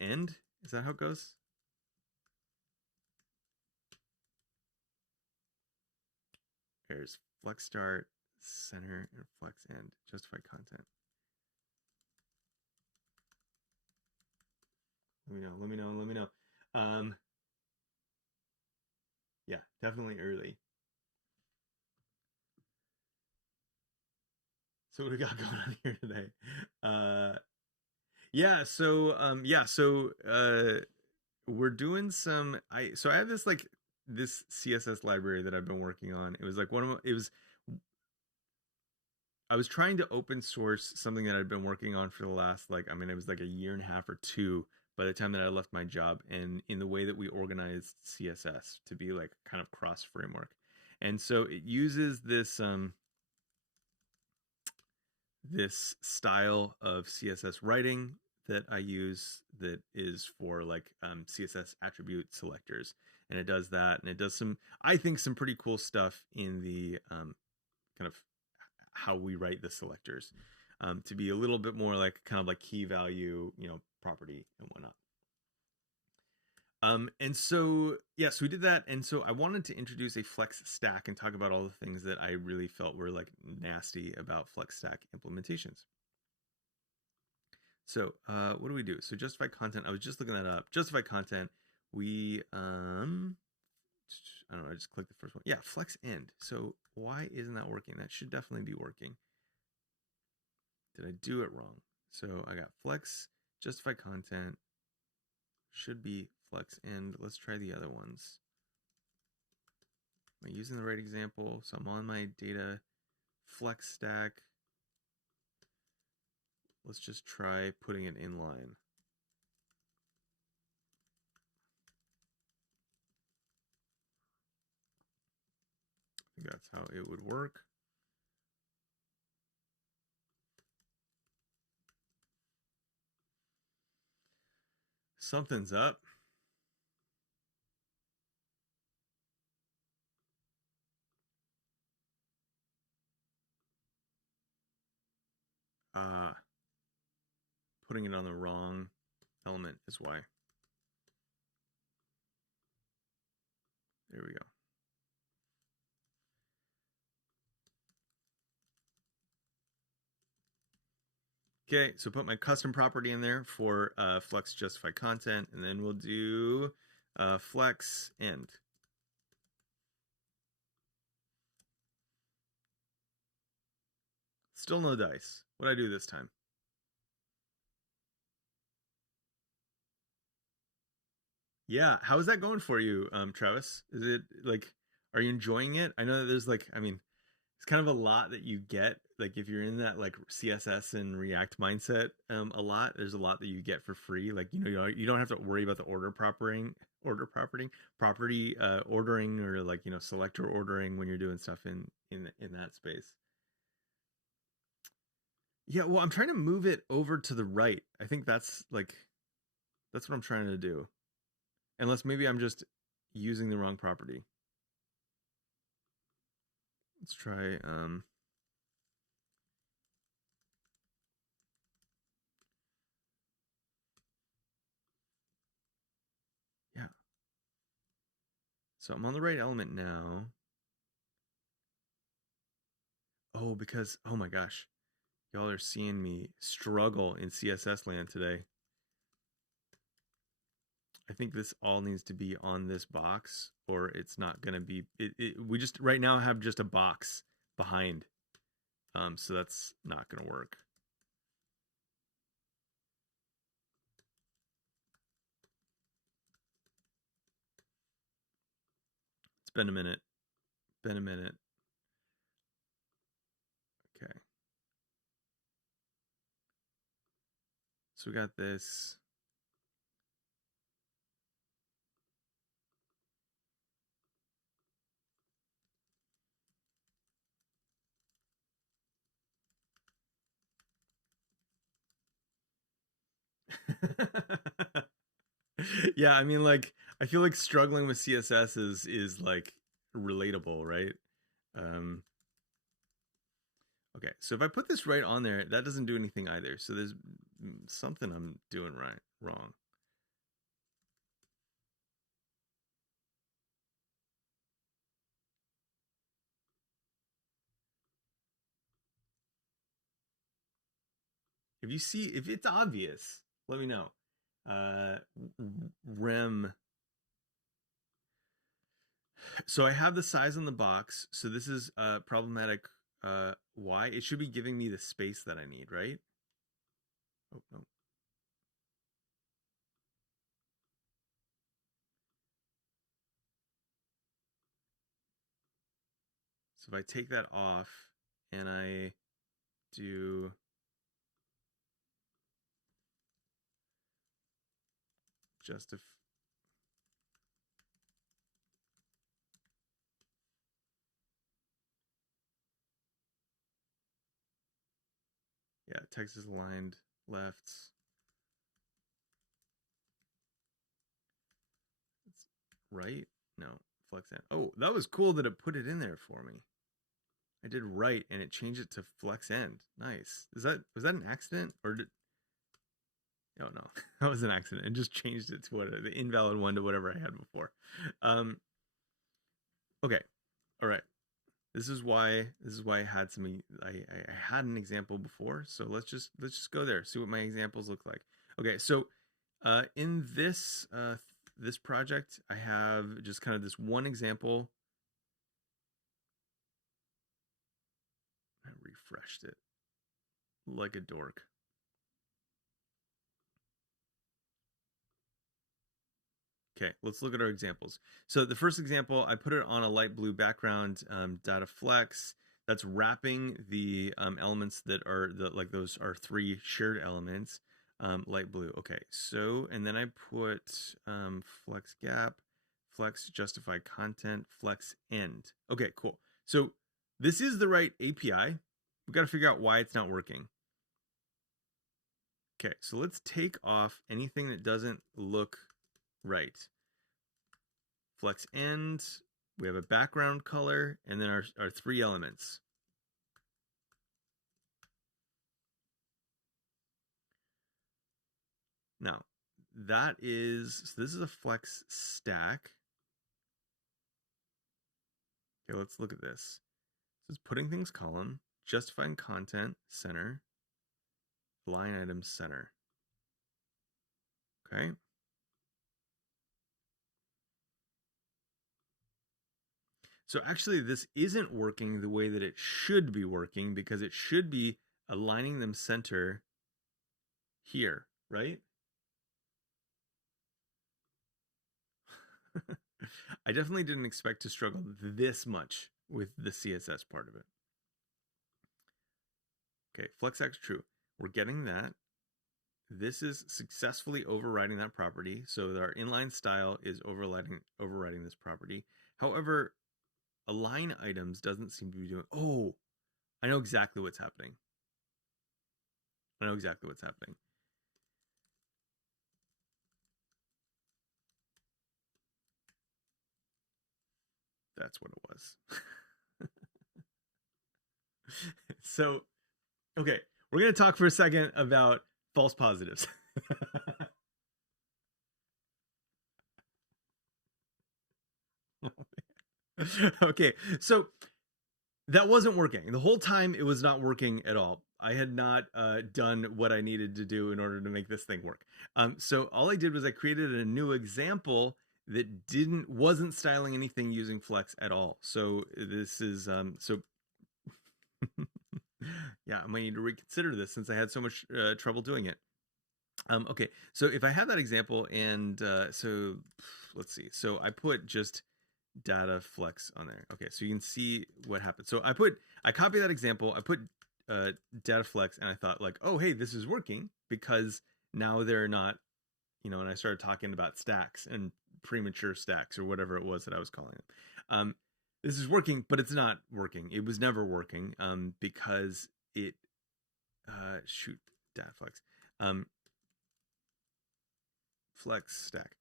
end, is that how it goes? There's flex start, center, and flex end, justify content. Let me know. Yeah, definitely early. So what do we got going on here today? Yeah, we're doing some I have this like this CSS library that I've been working on. It was like I was trying to open source something that I'd been working on for the last like I mean it was like a year and a half or two by the time that I left my job, and in the way that we organized CSS to be like kind of cross framework. And so it uses this style of CSS writing that I use that is for like CSS attribute selectors, and it does that, and it does some I think some pretty cool stuff in the kind of how we write the selectors, to be a little bit more like kind of like key value, property and whatnot. And so yes, we did that, and so I wanted to introduce a flex stack and talk about all the things that I really felt were like nasty about flex stack implementations. So what do we do? So justify content. I was just looking that up. Justify content. We I don't know. I just clicked the first one. Yeah, flex end. So why isn't that working? That should definitely be working. Did I do it wrong? So I got flex, justify content, should be flex end. Let's try the other ones. Am I using the right example? So I'm on my data flex stack. Let's just try putting it in line. I think that's how it would work. Something's up. Putting it on the wrong element is why. There we go. Okay, so put my custom property in there for flex justify content, and then we'll do flex end. Still no dice. What did I do this time? Yeah, how is that going for you, Travis? Is it like, are you enjoying it? I know that there's like, I mean, it's kind of a lot that you get. Like if you're in that like CSS and React mindset, a lot. There's a lot that you get for free. Like you don't have to worry about the property ordering, or like selector ordering when you're doing stuff in that space. Yeah, well, I'm trying to move it over to the right. I think that's what I'm trying to do. Unless maybe I'm just using the wrong property. Let's try yeah. So I'm on the right element now. Oh, because oh my gosh, y'all are seeing me struggle in CSS land today. I think this all needs to be on this box, or it's not gonna be. We just right now have just a box behind, so that's not gonna work. It's been a minute. Been a minute. Okay. So we got this. Yeah, I mean, like, I feel like struggling with CSS is like relatable, right? Um, okay, so if I put this right on there, that doesn't do anything either. So there's something I'm doing wrong. If it's obvious, let me know. Uh, rem. So I have the size on the box. So this is problematic. Why? It should be giving me the space that I need, right? Oh no. So if I take that off and I do yeah, text is aligned left. It's right? No, flex end. Oh, that was cool that it put it in there for me. I did right and it changed it to flex end. Nice. Was that an accident or did? Oh no, that was an accident. It just changed it to the invalid one to whatever I had before. Okay, all right. This is why I had some. I had an example before, so let's just go there. See what my examples look like. Okay, so in this this project, I have just kind of this one example. I refreshed it like a dork. Okay, let's look at our examples. So the first example, I put it on a light blue background, data flex. That's wrapping the elements that are like those are 3 shared elements, light blue. Okay, so and then I put flex gap, flex justify content, flex end. Okay, cool. So this is the right API. We've got to figure out why it's not working. Okay, so let's take off anything that doesn't look right. Flex end, we have a background color, and then our 3 elements. Now, so this is a flex stack. Okay, let's look at this. So it's putting things column, justifying content, center, line item center. Okay. So actually this isn't working the way that it should be working because it should be aligning them center here, right? I definitely didn't expect to struggle this much with the CSS part of it. Okay, flexx true. We're getting that. This is successfully overriding that property. So our inline style is overriding this property. However, align items doesn't seem to be doing. Oh, I know exactly what's happening. I know exactly what's happening. That's what it was. So, okay, we're going to talk for a second about false positives. Okay, so that wasn't working. The whole time it was not working at all. I had not done what I needed to do in order to make this thing work. So all I did was I created a new example that wasn't styling anything using flex at all. So this is yeah, I might need to reconsider this since I had so much trouble doing it. Okay, so if I have that example and so let's see. So I put just data flex on there. Okay, so you can see what happened. So I copied that example, I put data flex, and I thought like, oh, hey, this is working because now they're not, and I started talking about stacks and premature stacks or whatever it was that I was calling it. This is working, but it's not working. It was never working because it, shoot, data flex, flex stack,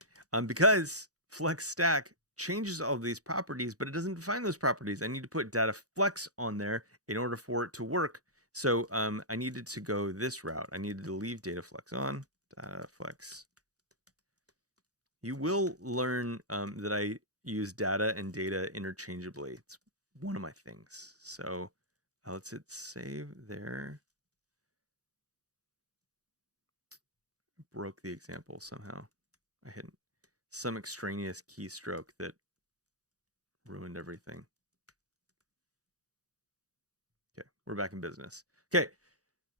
because flex stack changes all of these properties, but it doesn't define those properties. I need to put data flex on there in order for it to work. So I needed to go this route. I needed to leave data flex on, data flex. You will learn that I use data and data interchangeably. It's one of my things. So let's hit save there. Broke the example somehow. I hit some extraneous keystroke that ruined everything. Okay, we're back in business. Okay,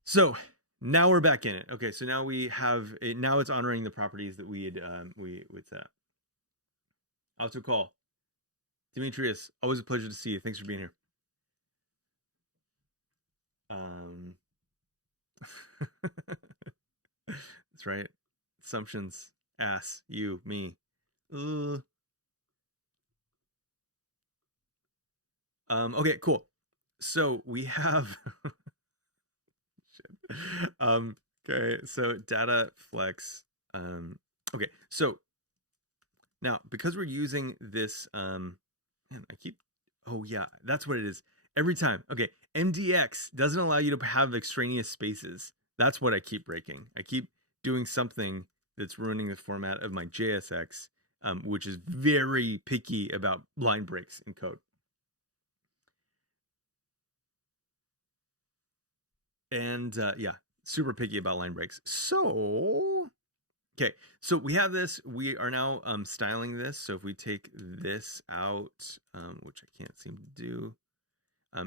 so now we're back in it. Okay, so now we have it. Now it's honoring the properties that we had set up. Auto call. Demetrius, always a pleasure to see you. Thanks for being here. Um, that's right. Assumptions. Ass. You. Me. Ugh. Okay, cool. So we have okay, so data flex. Okay, so now because we're using this man, I keep oh yeah, that's what it is. Every time. Okay, MDX doesn't allow you to have extraneous spaces. That's what I keep breaking. I keep doing something that's ruining the format of my JSX, which is very picky about line breaks in code. And yeah, super picky about line breaks. So okay, so we have this. We are now styling this. So if we take this out, which I can't seem to do,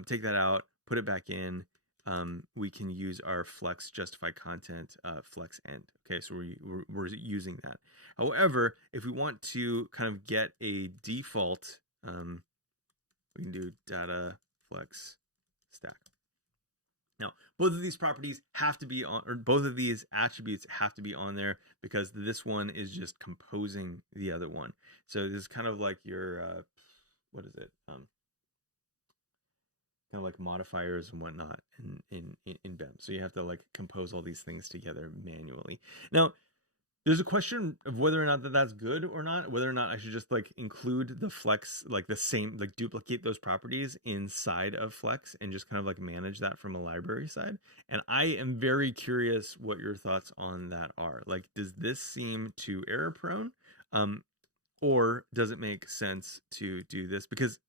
take that out, put it back in. We can use our flex justify content flex end. Okay, so we're using that. However, if we want to kind of get a default, we can do data flex stack. Now, both of these properties have to be on, or both of these attributes have to be on there because this one is just composing the other one. So this is kind of like your, what is it? Kind of like modifiers and whatnot in BEM. So you have to like compose all these things together manually. Now, there's a question of whether or not that's good or not, whether or not I should just like include the flex, like the same, like duplicate those properties inside of flex and just kind of like manage that from a library side. And I am very curious what your thoughts on that are. Like, does this seem too error prone? Or does it make sense to do this? Because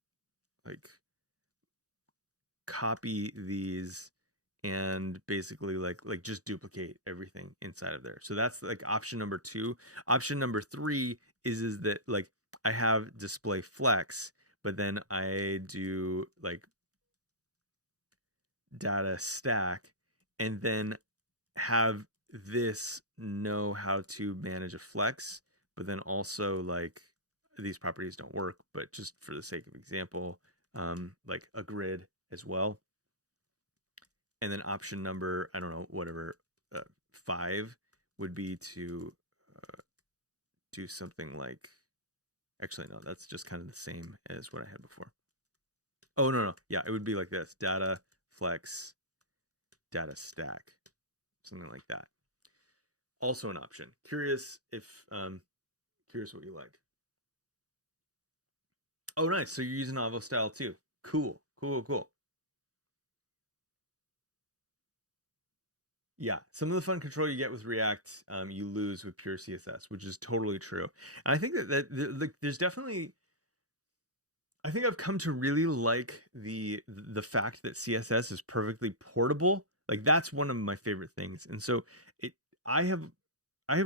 like copy these and basically like just duplicate everything inside of there. So that's like option number 2. Option number 3 is that like I have display flex, but then I do like data stack and then have this know how to manage a flex, but then also like these properties don't work, but just for the sake of example, like a grid as well. And then option number, I don't know, whatever, 5 would be to do something like, actually, no, that's just kind of the same as what I had before. Oh, no. Yeah, it would be like this, data flex, data stack, something like that. Also an option. Curious what you like. Oh, nice. So you're using Avo style too. Cool. Yeah, some of the fun control you get with React, you lose with pure CSS, which is totally true. And I think that there's definitely, I think I've come to really like the fact that CSS is perfectly portable. Like that's one of my favorite things. And so it, I have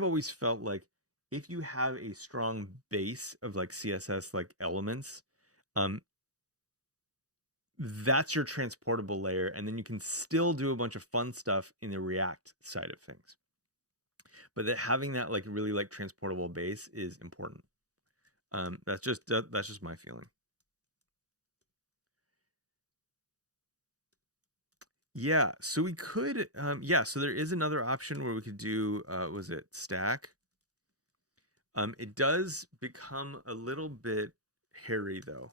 always felt like if you have a strong base of like CSS like elements, um, that's your transportable layer, and then you can still do a bunch of fun stuff in the React side of things. But that having that like really like transportable base is important. That's just my feeling. Yeah, so we could yeah, so there is another option where we could do was it stack? It does become a little bit hairy though.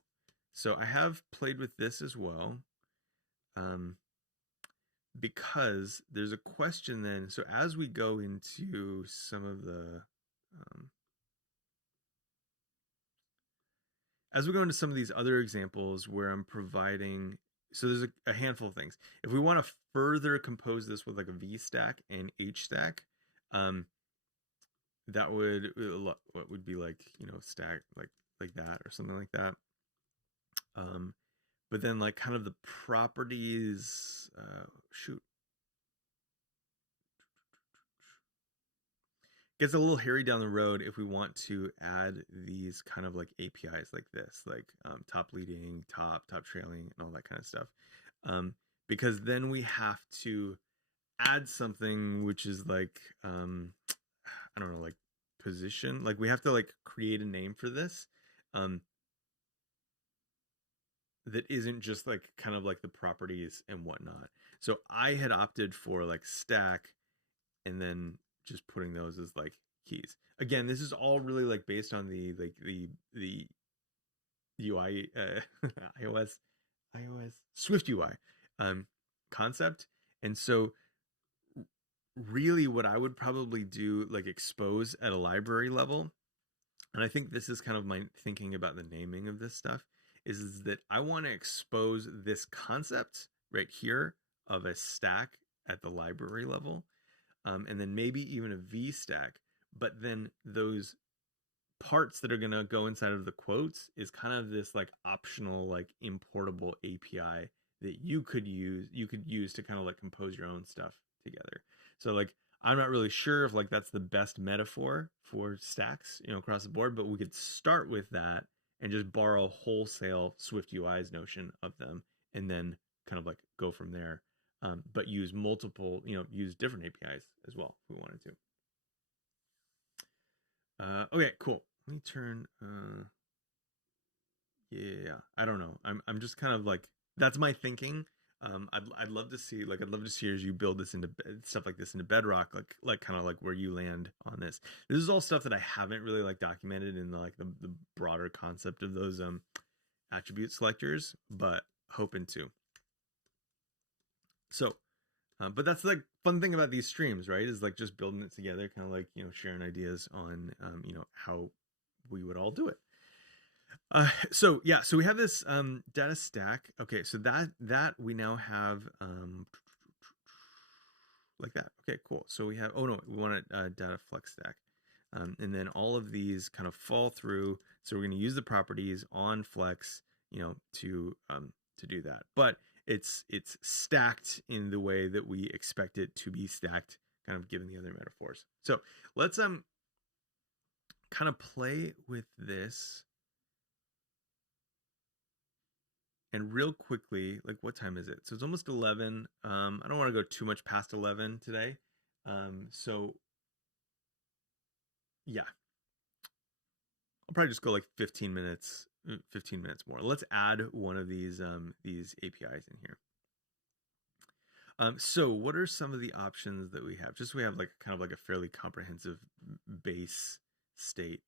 So I have played with this as well. Because there's a question then. So as we go into some of the as we go into some of these other examples where I'm providing, so there's a handful of things. If we want to further compose this with like a V stack and H stack, that would what would be like, you know, stack like that or something like that. But then like kind of the properties, shoot, gets a little hairy down the road if we want to add these kind of like APIs like this, like top leading, top trailing, and all that kind of stuff. Because then we have to add something which is like, I don't know, like position. Like we have to like create a name for this that isn't just like kind of like the properties and whatnot. So I had opted for like stack and then just putting those as like keys. Again, this is all really like based on the UI iOS Swift UI um, concept. And so really what I would probably do like expose at a library level, and I think this is kind of my thinking about the naming of this stuff, is that I want to expose this concept right here of a stack at the library level, and then maybe even a V stack, but then those parts that are going to go inside of the quotes is kind of this like optional like importable API that you could use to kind of like compose your own stuff together. So like I'm not really sure if like that's the best metaphor for stacks, across the board, but we could start with that and just borrow wholesale Swift UI's notion of them and then kind of like go from there. But use multiple, use different APIs as well if we wanted to. Okay, cool. Let me turn. Yeah, I don't know. I'm just kind of like that's my thinking. I'd love to see I'd love to see as you build this into stuff like this into Bedrock, like kind of like where you land on this. This is all stuff that I haven't really like documented in the broader concept of those attribute selectors, but hoping to. So, but that's like fun thing about these streams, right? Is like just building it together, kind of like sharing ideas on how we would all do it. So yeah, so we have this data stack. Okay, so that we now have like that. Okay, cool. So we have, oh no, we want a data flex stack. And then all of these kind of fall through. So we're going to use the properties on flex, to do that. But it's stacked in the way that we expect it to be stacked, kind of given the other metaphors. So let's kind of play with this. And real quickly, like what time is it? So it's almost 11. I don't want to go too much past 11 today. So yeah, I'll probably just go like 15 minutes, 15 minutes more. Let's add one of these APIs in here. So what are some of the options that we have? Just so we have like kind of like a fairly comprehensive base state.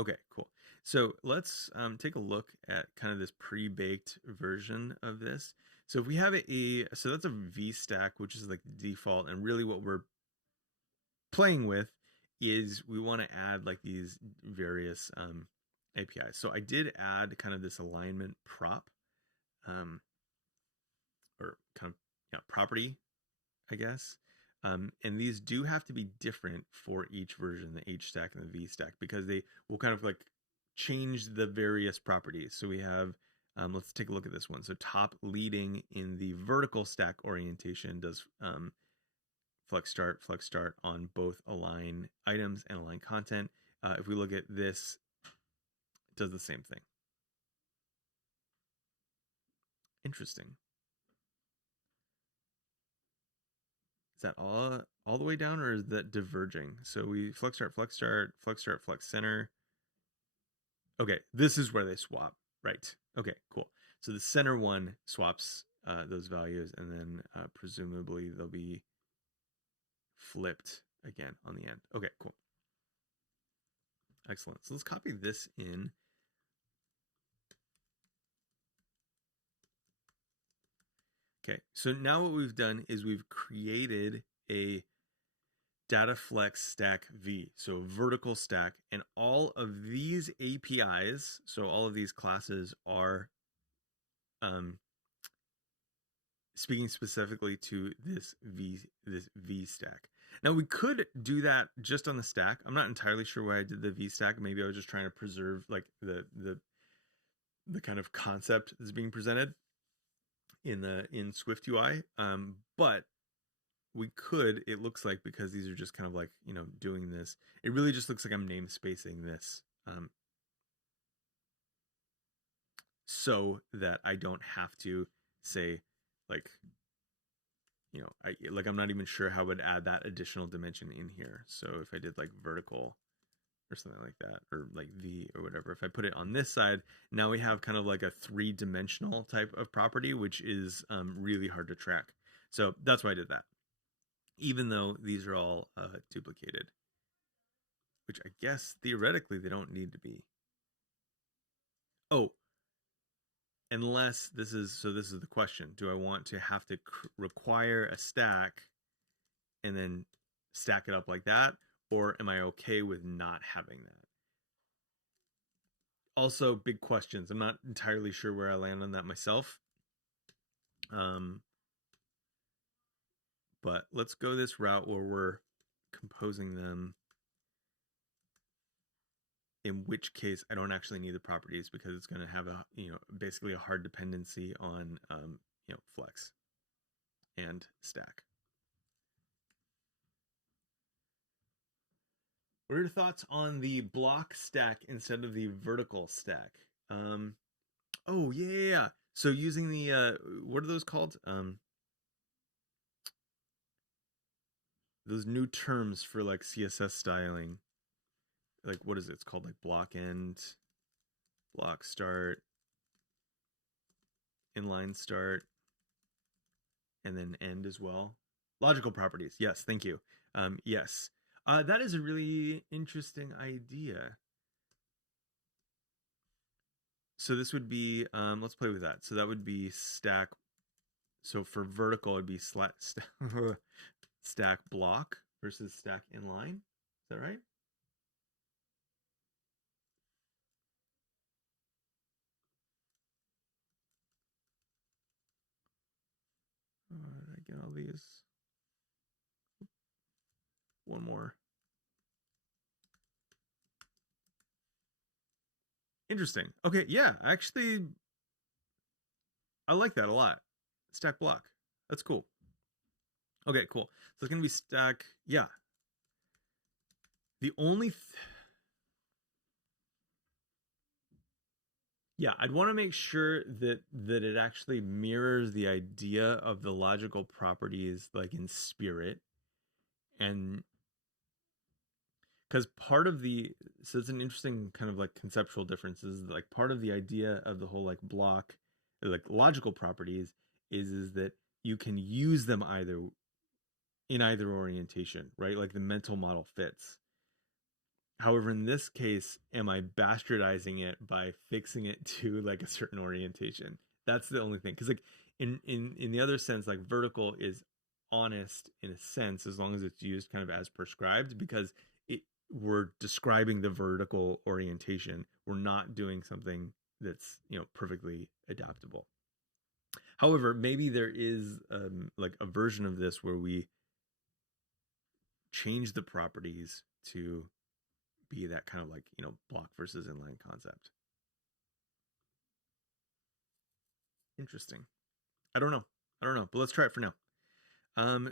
Okay, cool. So let's take a look at kind of this pre-baked version of this. So if we have so that's a VStack, which is like the default, and really what we're playing with is we want to add like these various APIs. So I did add kind of this alignment prop, or kind of property, I guess. And these do have to be different for each version, the H stack and the V stack, because they will kind of like change the various properties. So we have, let's take a look at this one. So top leading in the vertical stack orientation does flex start on both align items and align content. If we look at this, it does the same thing. Interesting. Is that all the way down, or is that diverging? So we flex start, flex center. Okay, this is where they swap, right? Okay, cool. So the center one swaps those values, and then presumably they'll be flipped again on the end. Okay, cool. Excellent. So let's copy this in. Okay, so now what we've done is we've created a data flex stack V, so a vertical stack, and all of these APIs, so all of these classes are speaking specifically to this V stack. Now we could do that just on the stack. I'm not entirely sure why I did the V stack. Maybe I was just trying to preserve like the kind of concept that's being presented in Swift UI. But we could, it looks like, because these are just kind of like, doing this, it really just looks like I'm namespacing this so that I don't have to say like, I'm not even sure how I would add that additional dimension in here. So if I did like vertical or something like that, or like V or whatever. If I put it on this side, now we have kind of like a three-dimensional type of property, which is really hard to track. So that's why I did that, even though these are all duplicated, which I guess theoretically they don't need to be. Oh, unless this is, so this is the question. Do I want to have to require a stack and then stack it up like that? Or am I okay with not having that? Also, big questions. I'm not entirely sure where I land on that myself. But let's go this route where we're composing them, in which case I don't actually need the properties because it's going to have a, basically a hard dependency on, flex and stack. What are your thoughts on the block stack instead of the vertical stack? Oh yeah. So using the what are those called? Those new terms for like CSS styling. Like what is it? It's called like block end, block start, inline start, and then end as well. Logical properties. Yes, thank you. Yes. That is a really interesting idea. So this would be, let's play with that. So that would be stack. So for vertical, it'd be stack block versus stack inline. Is that right? I get all these. One more. Interesting. Okay, yeah, actually, I like that a lot. Stack block. That's cool. Okay, cool. So it's going to be stack. Yeah. The only... yeah, I'd want to make sure that it actually mirrors the idea of the logical properties like in spirit. And because part of the, so it's an interesting kind of like conceptual differences, like part of the idea of the whole like block, like logical properties is that you can use them either in either orientation, right? Like the mental model fits. However, in this case, am I bastardizing it by fixing it to like a certain orientation? That's the only thing. Because like in the other sense, like vertical is honest in a sense as long as it's used kind of as prescribed, because we're describing the vertical orientation. We're not doing something that's perfectly adaptable. However, maybe there is like a version of this where we change the properties to be that kind of like block versus inline concept. Interesting. I don't know, but let's try it for now.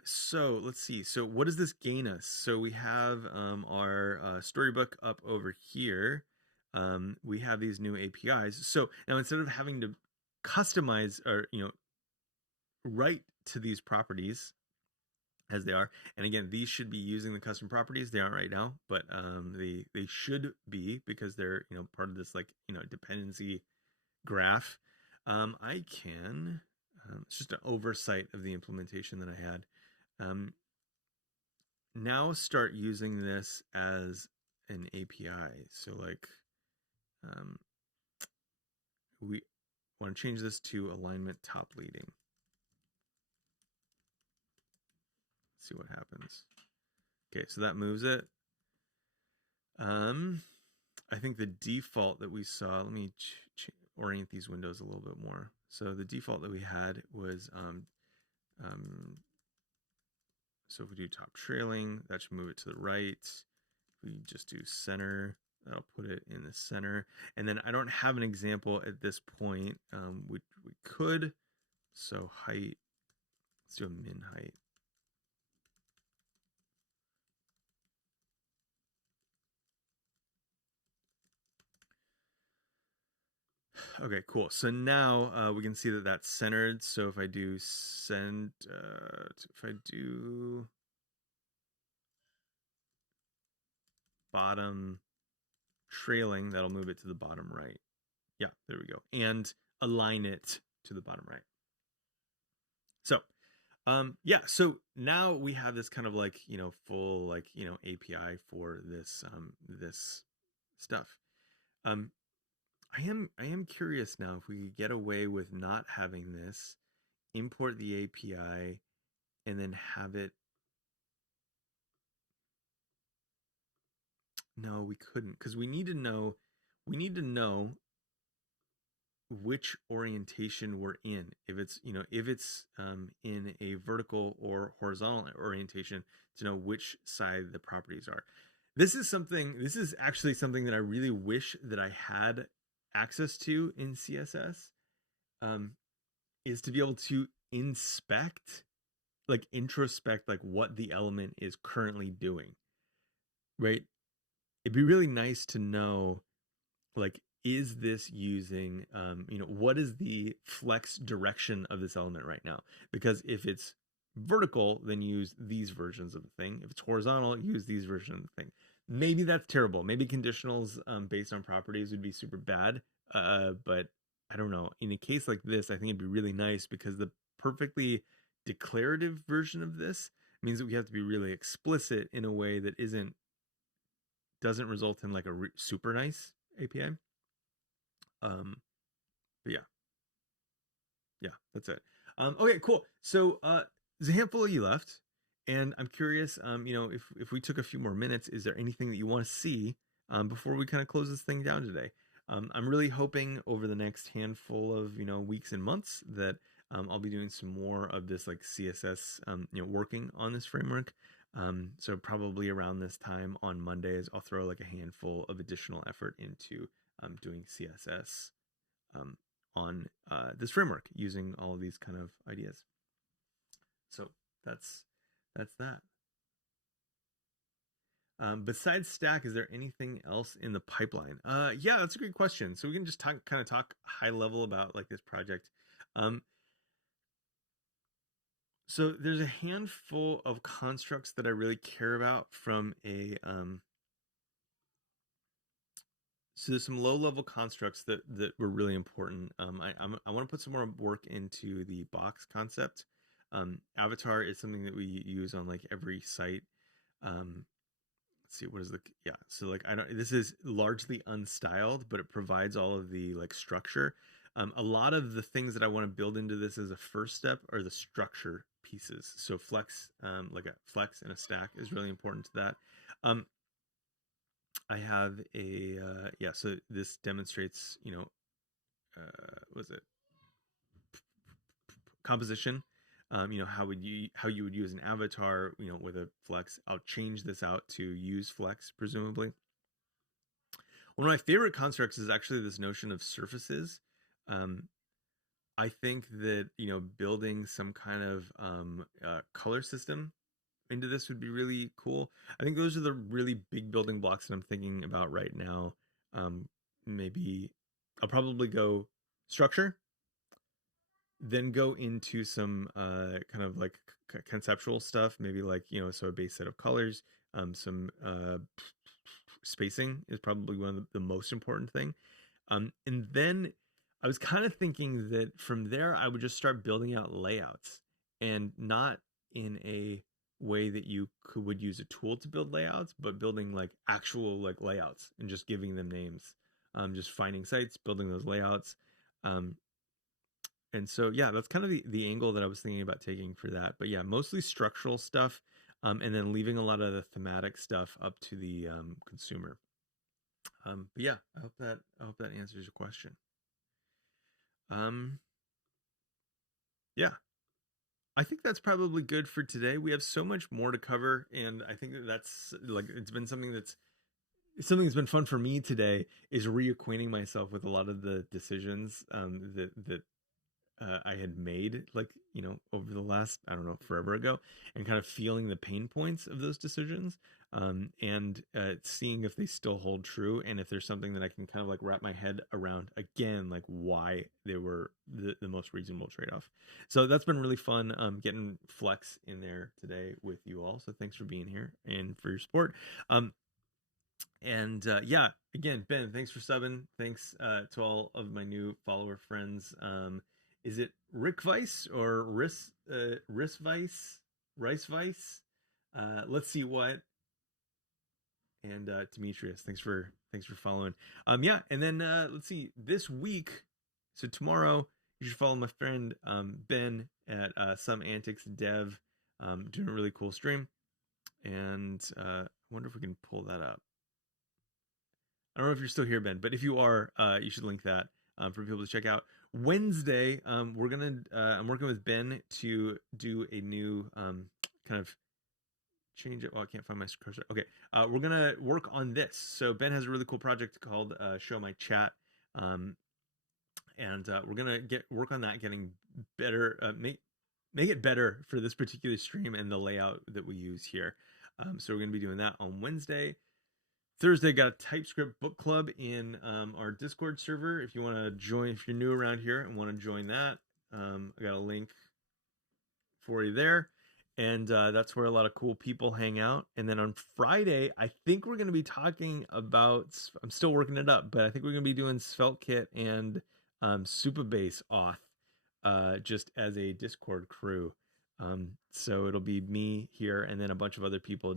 So let's see. So what does this gain us? So we have our storybook up over here. We have these new APIs. So now instead of having to customize or write to these properties as they are, and again, these should be using the custom properties. They aren't right now, but they should be, because they're part of this like dependency graph. I can. It's just an oversight of the implementation that I had. Now start using this as an API. So like, we want to change this to alignment top leading. Let's see what happens. Okay, so that moves it. I think the default that we saw, let me orient these windows a little bit more. So the default that we had was, so if we do top trailing, that should move it to the right. If we just do center, that'll put it in the center. And then I don't have an example at this point. We could, so height, let's do a min height. Okay, cool. So now we can see that that's centered. So if I do send, if I do bottom trailing, that'll move it to the bottom right. Yeah, there we go. And align it to the bottom right. So yeah, so now we have this kind of like, full like, API for this stuff. I am curious now if we could get away with not having this, import the API, and then have it. No, we couldn't, because we need to know which orientation we're in. If it's in a vertical or horizontal orientation, to know which side the properties are. This is actually something that I really wish that I had access to in CSS, is to be able to inspect, like introspect, like what the element is currently doing, right? It'd be really nice to know, like, is this using, what is the flex direction of this element right now? Because if it's vertical, then use these versions of the thing. If it's horizontal, use these versions of the thing. Maybe that's terrible. Maybe conditionals based on properties would be super bad. But I don't know. In a case like this, I think it'd be really nice, because the perfectly declarative version of this means that we have to be really explicit in a way that doesn't result in like a super nice API. But yeah, that's it. Okay, cool. So there's a handful of you left, and I'm curious, if we took a few more minutes, is there anything that you want to see before we kind of close this thing down today? I'm really hoping over the next handful of weeks and months that I'll be doing some more of this like CSS, working on this framework. So probably around this time on Mondays, I'll throw like a handful of additional effort into doing CSS on this framework using all of these kind of ideas. So that's that. Besides Stack, is there anything else in the pipeline? Yeah, that's a great question. So we can just kind of talk high level about like this project. So there's a handful of constructs that I really care about from a so there's some low-level constructs that were really important. I want to put some more work into the box concept. Avatar is something that we use on like every site. Let's see, what is the yeah. So like I don't. This is largely unstyled, but it provides all of the like structure. A lot of the things that I want to build into this as a first step are the structure pieces. So flex, like a flex and a stack, is really important to that. I have a yeah. So this demonstrates, was it composition? How you would use an avatar, with a flex. I'll change this out to use flex, presumably. One of my favorite constructs is actually this notion of surfaces. I think that building some kind of color system into this would be really cool. I think those are the really big building blocks that I'm thinking about right now. Maybe I'll probably go structure, then go into some kind of like conceptual stuff, maybe like so a base set of colors, some spacing is probably one of the most important thing. And then I was kind of thinking that from there I would just start building out layouts, and not in a way that would use a tool to build layouts, but building like actual like layouts and just giving them names. Just finding sites, building those layouts. And so yeah, that's kind of the angle that I was thinking about taking for that. But yeah, mostly structural stuff, and then leaving a lot of the thematic stuff up to the consumer. But yeah, I hope that answers your question. Yeah, I think that's probably good for today. We have so much more to cover, and I think that's like it's been something that's been fun for me today, is reacquainting myself with a lot of the decisions that I had made, like over the last, I don't know, forever ago, and kind of feeling the pain points of those decisions, and seeing if they still hold true, and if there's something that I can kind of like wrap my head around again, like why they were the most reasonable trade-off. So that's been really fun, getting Flex in there today with you all. So thanks for being here and for your support. And yeah, again, Ben, thanks for subbing. Thanks to all of my new follower friends. Is it Rick Weiss or Riss Weiss? Rice Weiss? Let's see what. And Demetrius, thanks for following. Yeah, and then let's see, this week, so tomorrow you should follow my friend Ben at Some Antics Dev, doing a really cool stream. And I wonder if we can pull that up. I don't know if you're still here, Ben, but if you are, you should link that for people to check out. Wednesday, I'm working with Ben to do a new kind of change it. Oh, I can't find my cursor. Okay, we're gonna work on this. So Ben has a really cool project called Show My Chat, and we're gonna work on that, getting better, make it better for this particular stream and the layout that we use here. So we're gonna be doing that on Wednesday. Thursday, got a TypeScript book club in our Discord server. If you want to join, if you're new around here and want to join that, I got a link for you there. And that's where a lot of cool people hang out. And then on Friday, I think we're going to be talking about, I'm still working it up, but I think we're going to be doing SvelteKit and Supabase auth just as a Discord crew. So it'll be me here and then a bunch of other people,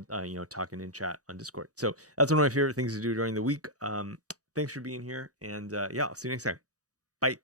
talking in chat on Discord. So that's one of my favorite things to do during the week. Thanks for being here. And yeah, I'll see you next time. Bye.